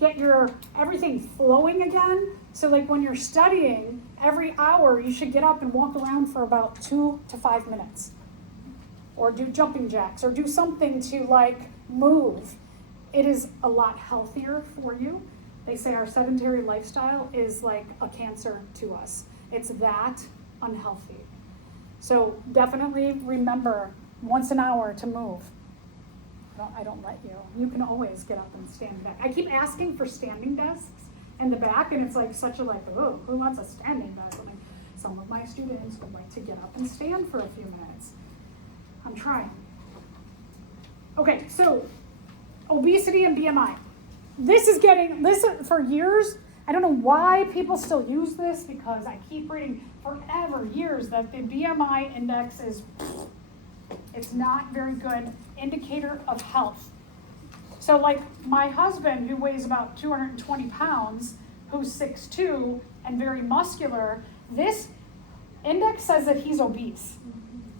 get your everything flowing again. So like when you're studying, every hour you should get up and walk around for about 2 to 5 minutes. Or do jumping jacks, or do something to like move. It is a lot healthier for you. They say our sedentary lifestyle is like a cancer to us. It's that unhealthy. So definitely remember once an hour to move. I don't let you. You can always get up and stand back. I keep asking for standing desks in the back, and it's like such a oh, who wants a standing desk? I'm like, some of my students would like to get up and stand for a few minutes. I'm trying. Okay, so obesity and BMI. This for years. I don't know why people still use this, because I keep reading forever, years, that the BMI index it's not very good indicator of health. So like my husband, who weighs about 220 pounds, who's 6'2", and very muscular, this index says that he's obese.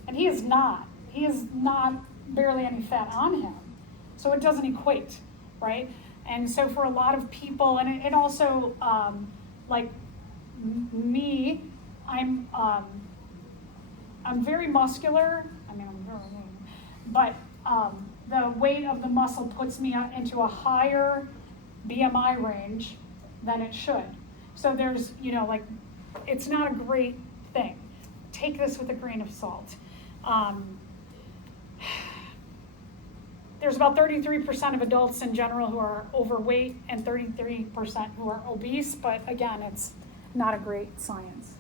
And he is not. He is not barely any fat on him. So it doesn't equate, right? And so for a lot of people, and it also, like me, I'm very muscular. But the weight of the muscle puts me into a higher BMI range than it should. So there's, it's not a great thing. Take this with a grain of salt. There's about 33% of adults in general who are overweight and 33% who are obese, but again, it's not a great science.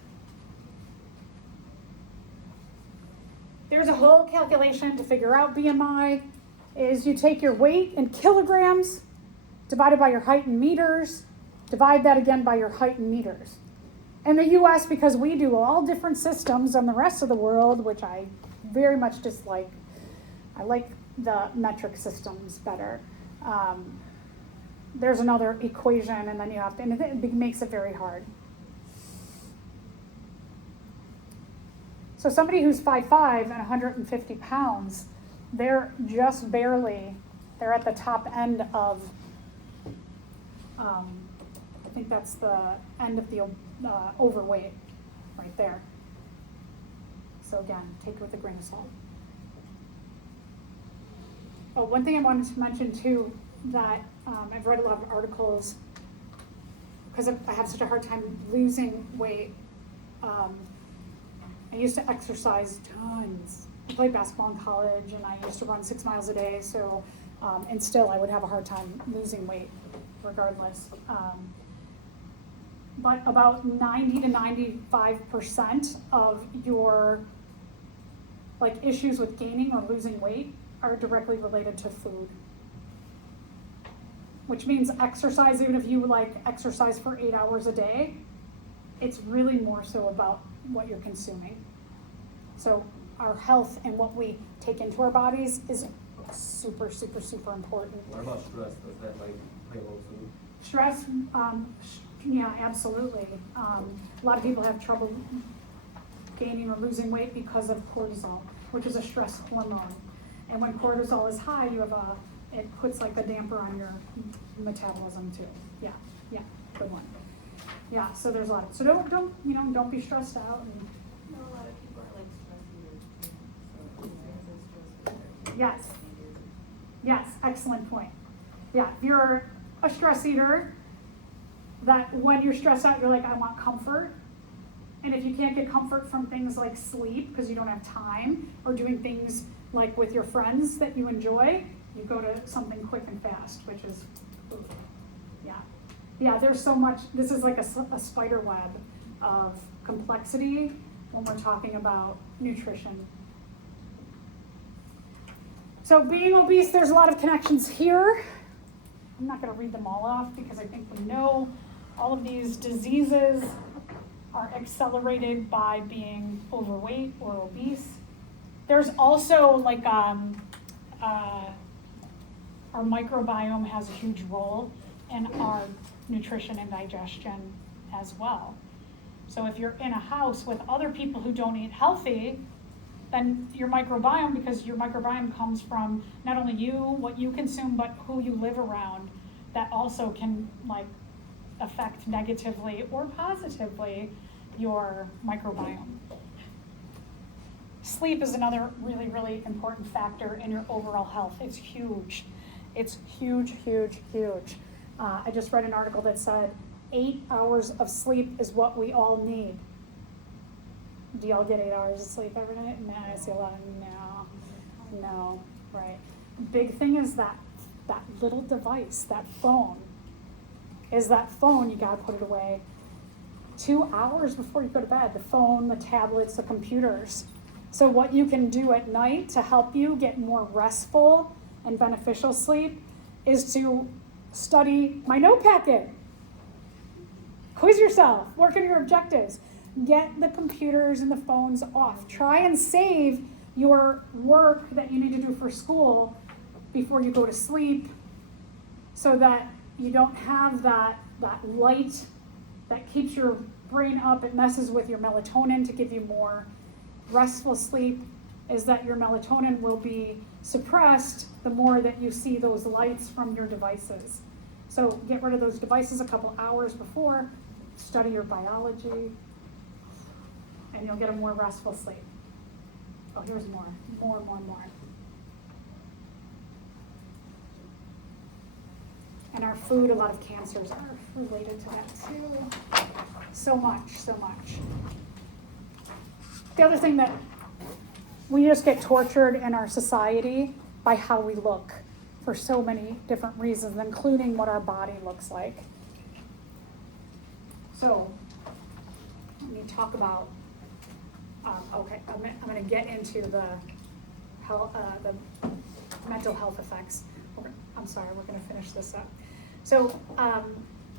There's a whole calculation to figure out BMI. Is you take your weight in kilograms, divided by your height in meters, divide that again by your height in meters. In the US, because we do all different systems than the rest of the world, which I very much dislike, I like the metric systems better. There's another equation, and then you have to, and it makes it very hard. So somebody who's 5'5" and 150 pounds, they're just barely, they're at the top end of, I think that's the end of the overweight right there. So again, take it with a grain of salt. Oh, one thing I wanted to mention too, that I've read a lot of articles, because I have such a hard time losing weight. I used to exercise tons. I played basketball in college, and I used to run 6 miles a day, so, and still I would have a hard time losing weight regardless. But about 90 to 95% of your issues with gaining or losing weight are directly related to food. Which means exercise, even if you exercise for 8 hours a day, it's really more so about what you're consuming. So our health and what we take into our bodies is super, super, super important. What about stress? Does that play a role too? Stress, yeah, absolutely. A lot of people have trouble gaining or losing weight because of cortisol, which is a stress hormone. And when cortisol is high, you have it puts like a damper on your metabolism too. Yeah, good one. Yeah, so there's a lot. So don't be stressed out. And, No, a lot of people are like stress eaters. So it's a stress yes, yes, excellent point. Yeah, if you're a stress eater, that when you're stressed out, you're like, I want comfort. And if you can't get comfort from things like sleep because you don't have time, or doing things like with your friends that you enjoy, you go to something quick and fast, which is food. Yeah, there's so much. This is like a spider web of complexity when we're talking about nutrition. So being obese, there's a lot of connections here. I'm not going to read them all off because I think we know all of these diseases are accelerated by being overweight or obese. There's also like our microbiome has a huge role in our nutrition and digestion as well. So if you're in a house with other people who don't eat healthy, then your microbiome, because your microbiome comes from not only you, what you consume, but who you live around, that also can like affect negatively or positively your microbiome. Sleep is another really, really important factor in your overall health. It's huge. It's huge, huge, huge. I just read an article that said 8 hours of sleep is what we all need. Do y'all get 8 hours of sleep every night? No, I see a lot of no, right. Big thing is that little device, that phone. You gotta put it away 2 hours before you go to bed. The phone, the tablets, the computers. So what you can do at night to help you get more restful and beneficial sleep is to study my note packet. Quiz yourself, work on your objectives. Get the computers and the phones off. Try and save your work that you need to do for school before you go to sleep so that you don't have that light that keeps your brain up. It messes with your melatonin to give you more restful sleep, is that your melatonin will be suppressed the more that you see those lights from your devices. So get rid of those devices a couple hours before, study your biology, and you'll get a more restful sleep. Oh, here's more. And our food, a lot of cancers are related to that too. So much. The other thing that we just get tortured in our society by how we look for so many different reasons, including what our body looks like. So, let me talk about, I'm going to get into the mental health effects. I'm sorry, we're going to finish this up. So,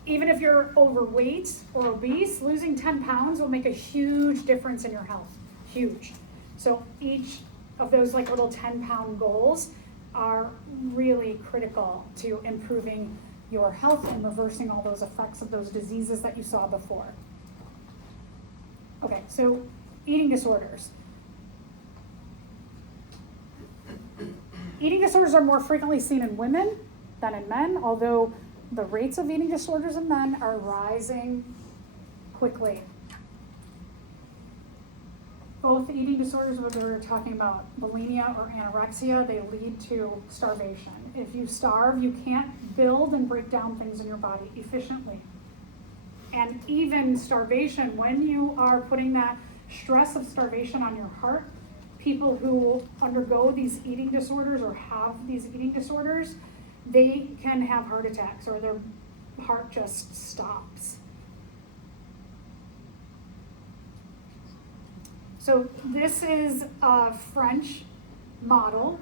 even if you're overweight or obese, losing 10 pounds will make a huge difference in your health. Huge. So each of those like little 10-pound goals are really critical to improving your health and reversing all those effects of those diseases that you saw before. Okay, so eating disorders. Eating disorders are more frequently seen in women than in men, although the rates of eating disorders in men are rising quickly. Both eating disorders, whether we're talking about bulimia or anorexia, they lead to starvation. If you starve, you can't build and break down things in your body efficiently. And even starvation, when you are putting that stress of starvation on your heart, people who undergo these eating disorders or have these eating disorders, they can have heart attacks or their heart just stops. So this is a French model.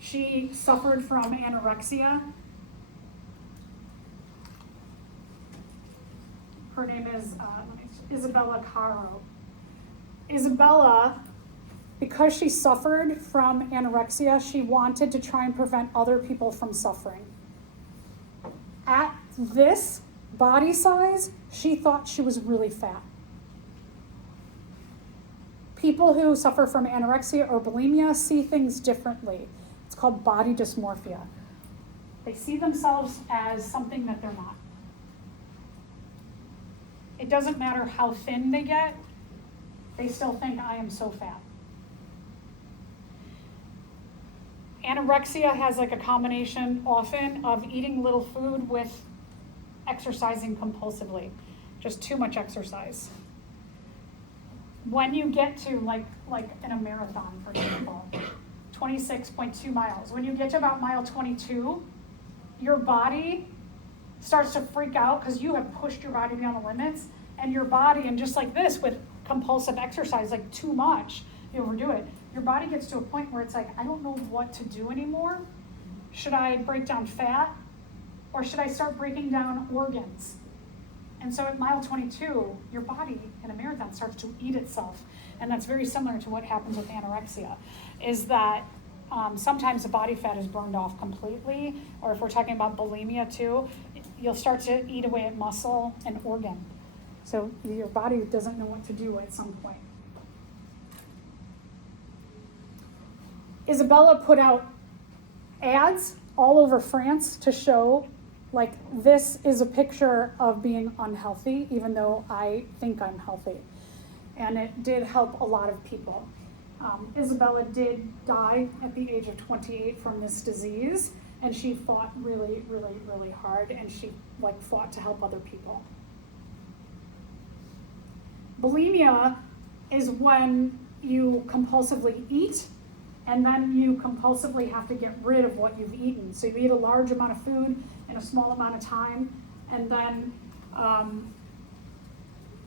She suffered from anorexia. Her name is Isabella Caro. Isabella, because she suffered from anorexia, she wanted to try and prevent other people from suffering. At this body size, she thought she was really fat. People who suffer from anorexia or bulimia see things differently. It's called body dysmorphia. They see themselves as something that they're not. It doesn't matter how thin they get, they still think I am so fat. Anorexia has like a combination often of eating little food with exercising compulsively, just too much exercise. When you get to like in a marathon, for example, 26.2 miles, when you get to about mile 22, your body starts to freak out because you have pushed your body beyond the limits, and your body, and just like this with compulsive exercise, like too much, you overdo it, your body gets to a point where it's like, I don't know what to do anymore. Should I break down fat, or should I start breaking down organs? And so at mile 22, your body in a marathon starts to eat itself. And that's very similar to what happens with anorexia, is that sometimes the body fat is burned off completely, or if we're talking about bulimia too, you'll start to eat away at muscle and organ. So your body doesn't know what to do at some point. Isabella put out ads all over France to show, like, this is a picture of being unhealthy, even though I think I'm healthy. And it did help a lot of people. Isabella did die at the age of 28 from this disease, and she fought really, really, really hard, and she fought to help other people. Bulimia is when you compulsively eat, and then you compulsively have to get rid of what you've eaten. So you eat a large amount of food in a small amount of time, and then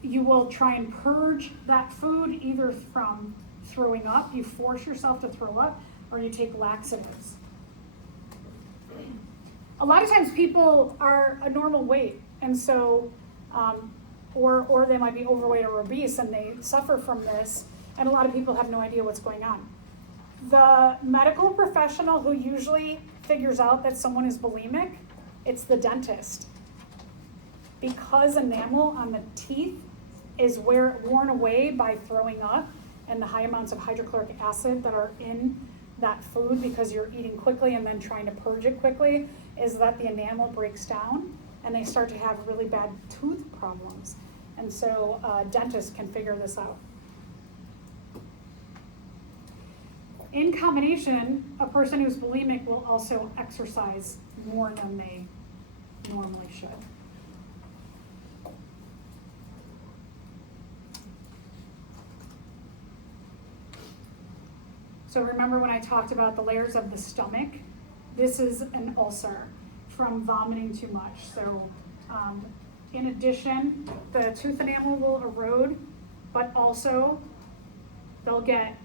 you will try and purge that food either from throwing up, you force yourself to throw up, or you take laxatives. A lot of times people are a normal weight, and so, or they might be overweight or obese, and they suffer from this, and a lot of people have no idea what's going on. The medical professional who usually figures out that someone is bulimic, it's the dentist. Because enamel on the teeth is worn away by throwing up and the high amounts of hydrochloric acid that are in that food because you're eating quickly and then trying to purge it quickly, is that the enamel breaks down and they start to have really bad tooth problems. And so dentists can figure this out. In combination, a person who's bulimic will also exercise more than they normally should. So remember when I talked about the layers of the stomach? This is an ulcer from vomiting too much. So in addition, the tooth enamel will erode, but also they'll get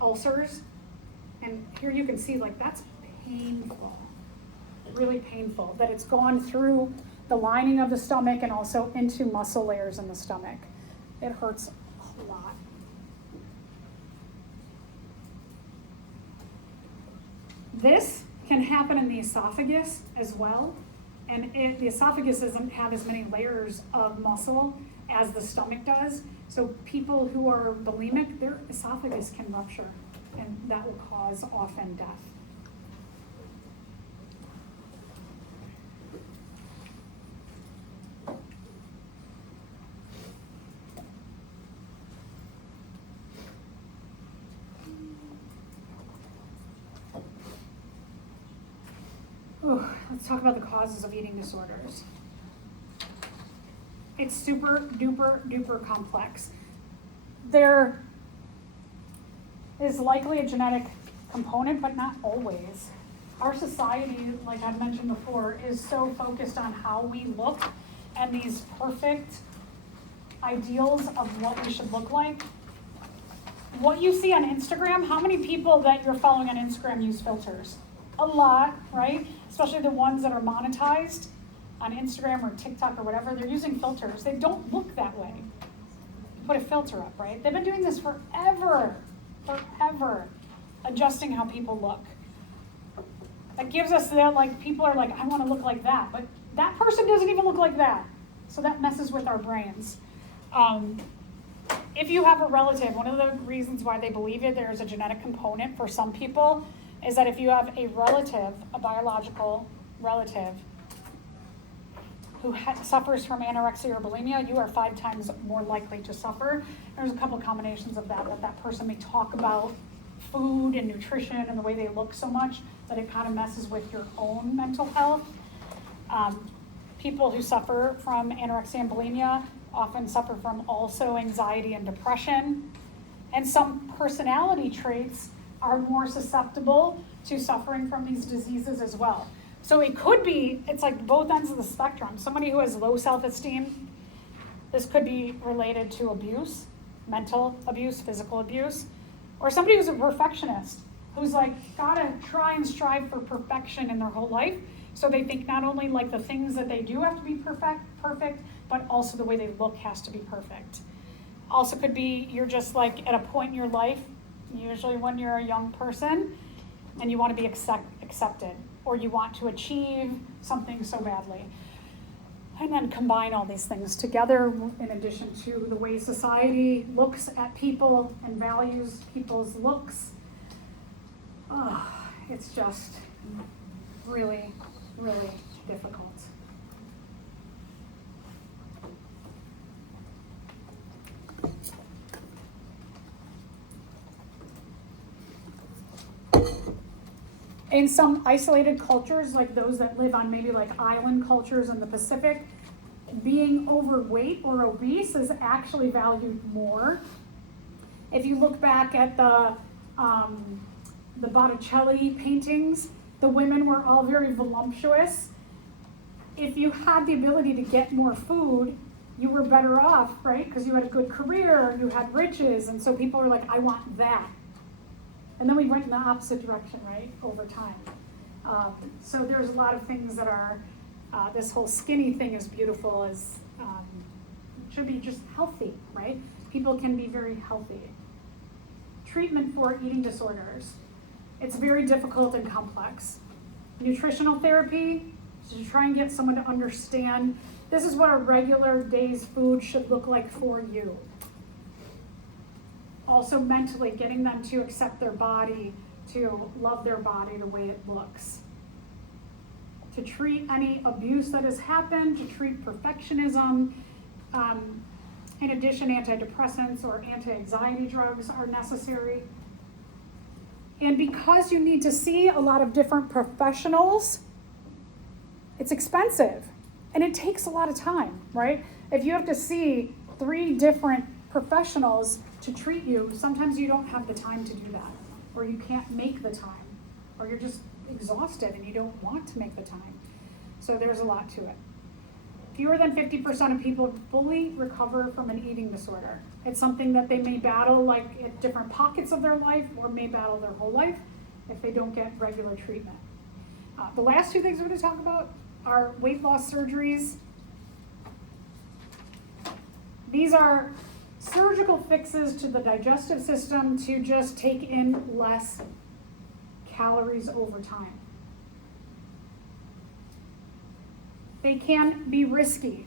ulcers. And here you can see, like, that's painful, really painful, that it's gone through the lining of the stomach and also into muscle layers in the stomach. It hurts a lot. This can happen in the esophagus as well, and the esophagus doesn't have as many layers of muscle as the stomach does, so people who are bulimic, their esophagus can rupture, and that will cause often death. Let's talk about the causes of eating disorders. It's super duper duper complex. There is likely a genetic component, but not always. Our society, like I mentioned before, is so focused on how we look and these perfect ideals of what we should look like. What you see on Instagram, how many people that you're following on Instagram use filters? A lot, right? Especially the ones that are monetized on Instagram or TikTok or whatever, they're using filters. They don't look that way. Put a filter up, right? They've been doing this forever, adjusting how people look. That gives us that, like, people are like, I want to look like that, but that person doesn't even look like that. So that messes with our brains. If you have a relative, one of the reasons why they believe it, there's a genetic component for some people is that if you have a relative, a biological relative, who suffers from anorexia or bulimia, you are 5 times more likely to suffer. There's a couple combinations of that person may talk about food and nutrition and the way they look so much that it kind of messes with your own mental health. People who suffer from anorexia and bulimia often suffer from also anxiety and depression. And some personality traits are more susceptible to suffering from these diseases as well. So it could be, it's like both ends of the spectrum. Somebody who has low self-esteem, this could be related to abuse, mental abuse, physical abuse, or somebody who's a perfectionist, who's like gotta try and strive for perfection in their whole life. So they think not only like the things that they do have to be perfect, but also the way they look has to be perfect. Also could be you're just like at a point in your life, usually when you're a young person, and you want to be accepted, or you want to achieve something so badly. And then combine all these things together in addition to the way society looks at people and values people's looks. It's just really, really difficult. In some isolated cultures, like those that live on maybe like island cultures in the Pacific, being overweight or obese is actually valued more. If you look back at the Botticelli paintings, the women were all very voluptuous. If you had the ability to get more food, you were better off, right? Because you had a good career, you had riches, and so people were like, I want that. And then we went in the opposite direction, right, over time. So there's a lot of things that are, this whole skinny thing is beautiful, should be just healthy, right? People can be very healthy. Treatment for eating disorders. It's very difficult and complex. Nutritional therapy, to try and get someone to understand, this is what a regular day's food should look like for you. Also mentally getting them to accept their body, to love their body the way it looks. To treat any abuse that has happened, to treat perfectionism. In addition, antidepressants or anti-anxiety drugs are necessary. And because you need to see a lot of different professionals, it's expensive and it takes a lot of time, right? If you have to see 3 different professionals to treat you, sometimes you don't have the time to do that, or you can't make the time, or you're just exhausted and you don't want to make the time. So there's a lot to it. Fewer than 50% of people fully recover from an eating disorder. It's something that they may battle like at different pockets of their life, or may battle their whole life if they don't get regular treatment. The last 2 things we're going to talk about are weight loss surgeries. These are surgical fixes to the digestive system to just take in less calories over time. They can be risky,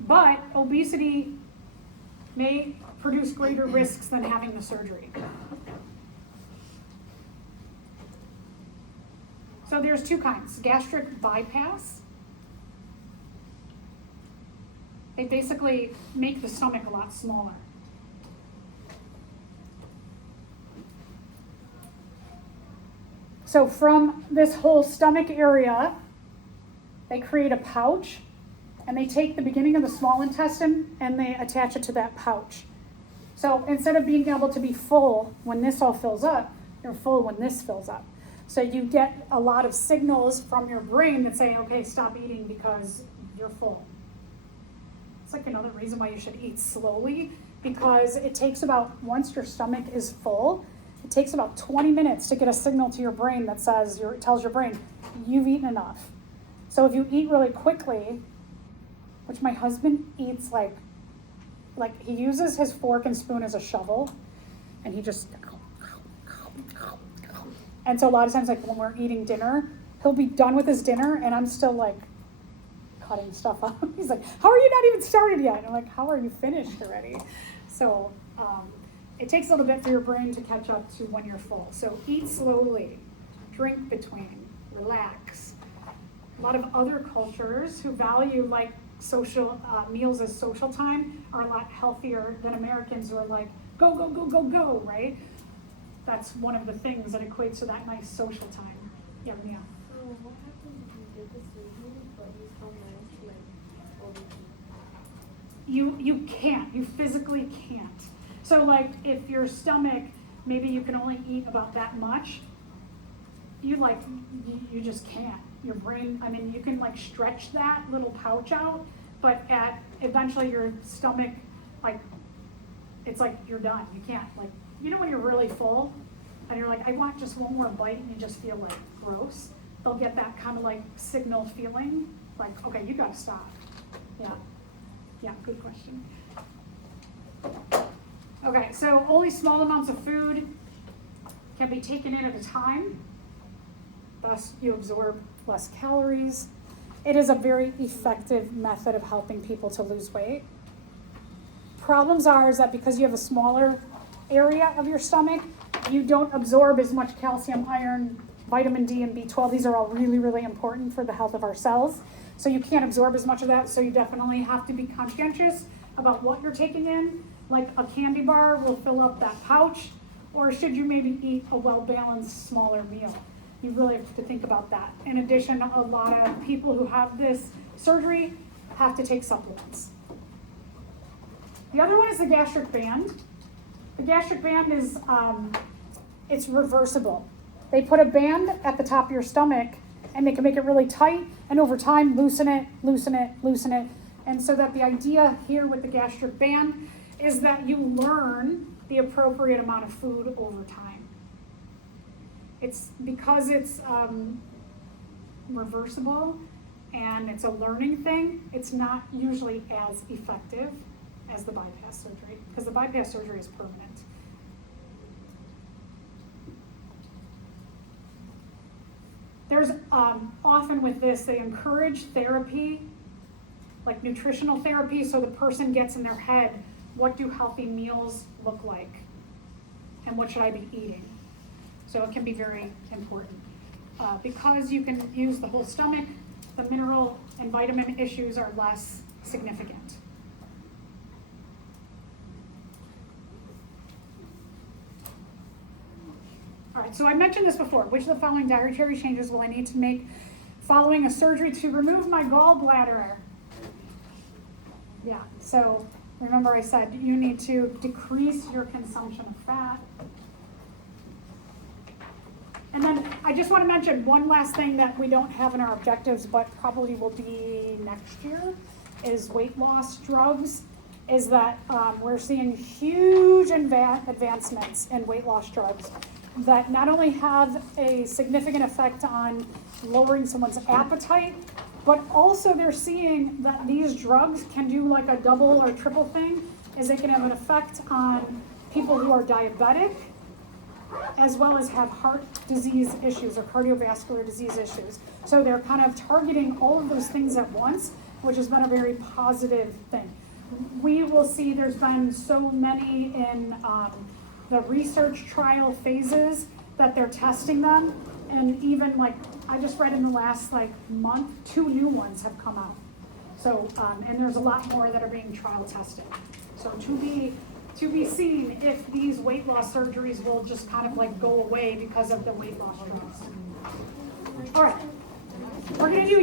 but obesity may produce greater risks than having the surgery. So there's 2 kinds. Gastric bypass. They basically make the stomach a lot smaller. So from this whole stomach area, they create a pouch, and they take the beginning of the small intestine and they attach it to that pouch. So instead of being able to be full when this all fills up, you're full when this fills up. So you get a lot of signals from your brain that say, okay, stop eating because you're full. It's like another reason why you should eat slowly, because it takes about, once your stomach is full, it takes about 20 minutes to get a signal to your brain that says, tells your brain, you've eaten enough. So if you eat really quickly, which my husband eats like he uses his fork and spoon as a shovel, and he just, and so a lot of times, like when we're eating dinner, he'll be done with his dinner and I'm still like cutting stuff up. He's like, how are you not even started yet? And I'm like, how are you finished already? So it takes a little bit for your brain to catch up to when you're full. So eat slowly, drink between, relax. A lot of other cultures who value like social meals as social time are a lot healthier than Americans who are like, go, go, go, go, go, right? That's one of the things that equates to that nice social time. Yeah, Mia. So what happens if you did the surgery but you still manage to like overeat? You can't, you physically can't. So like if your stomach, maybe you can only eat about that much, you just can't. Your brain, I mean, you can like stretch that little pouch out, but eventually your stomach, like, it's like you're done. You can't, like, you know when you're really full and you're like, I want just one more bite, and you just feel like gross. They'll get that kind of like signal feeling, like, okay, you gotta stop. Yeah, good question. Okay, so only small amounts of food can be taken in at a time. Thus, you absorb less calories. It is a very effective method of helping people to lose weight. Problems is that because you have a smaller area of your stomach, you don't absorb as much calcium, iron, vitamin D, and B12. These are all really, really important for the health of our cells. So you can't absorb as much of that, so you definitely have to be conscientious about what you're taking in. Like a candy bar will fill up that pouch, or should you maybe eat a well-balanced, smaller meal? You really have to think about that. In addition, a lot of people who have this surgery have to take supplements. The other one is the gastric band. The gastric band is, it's reversible. They put a band at the top of your stomach and they can make it really tight, and over time loosen it, loosen it, loosen it. And so that the idea here with the gastric band is that you learn the appropriate amount of food over time. It's because it's reversible and it's a learning thing, it's not usually as effective as the bypass surgery, because the bypass surgery is permanent. There's often with this, they encourage therapy, like nutritional therapy, so the person gets in their head, what do healthy meals look like? And what should I be eating? So it can be very important. Because you can use the whole stomach, the mineral and vitamin issues are less significant. All right, so I mentioned this before. Which of the following dietary changes will I need to make following a surgery to remove my gallbladder? Yeah, so remember I said you need to decrease your consumption of fat. And then I just want to mention one last thing that we don't have in our objectives, but probably will be next year, is weight loss drugs. Is that we're seeing huge advancements in weight loss drugs that not only have a significant effect on lowering someone's appetite, but also they're seeing that these drugs can do like a double or triple thing, is they can have an effect on people who are diabetic, as well as have heart disease issues or cardiovascular disease issues. So they're kind of targeting all of those things at once, which has been a very positive thing. We will see there's been so many in the research trial phases that they're testing them. And even like, I just read in the last like month, 2 new ones have come out. So, and there's a lot more that are being trial tested. So to be seen if these weight loss surgeries will just kind of like go away because of the weight loss drugs. All right, we're gonna do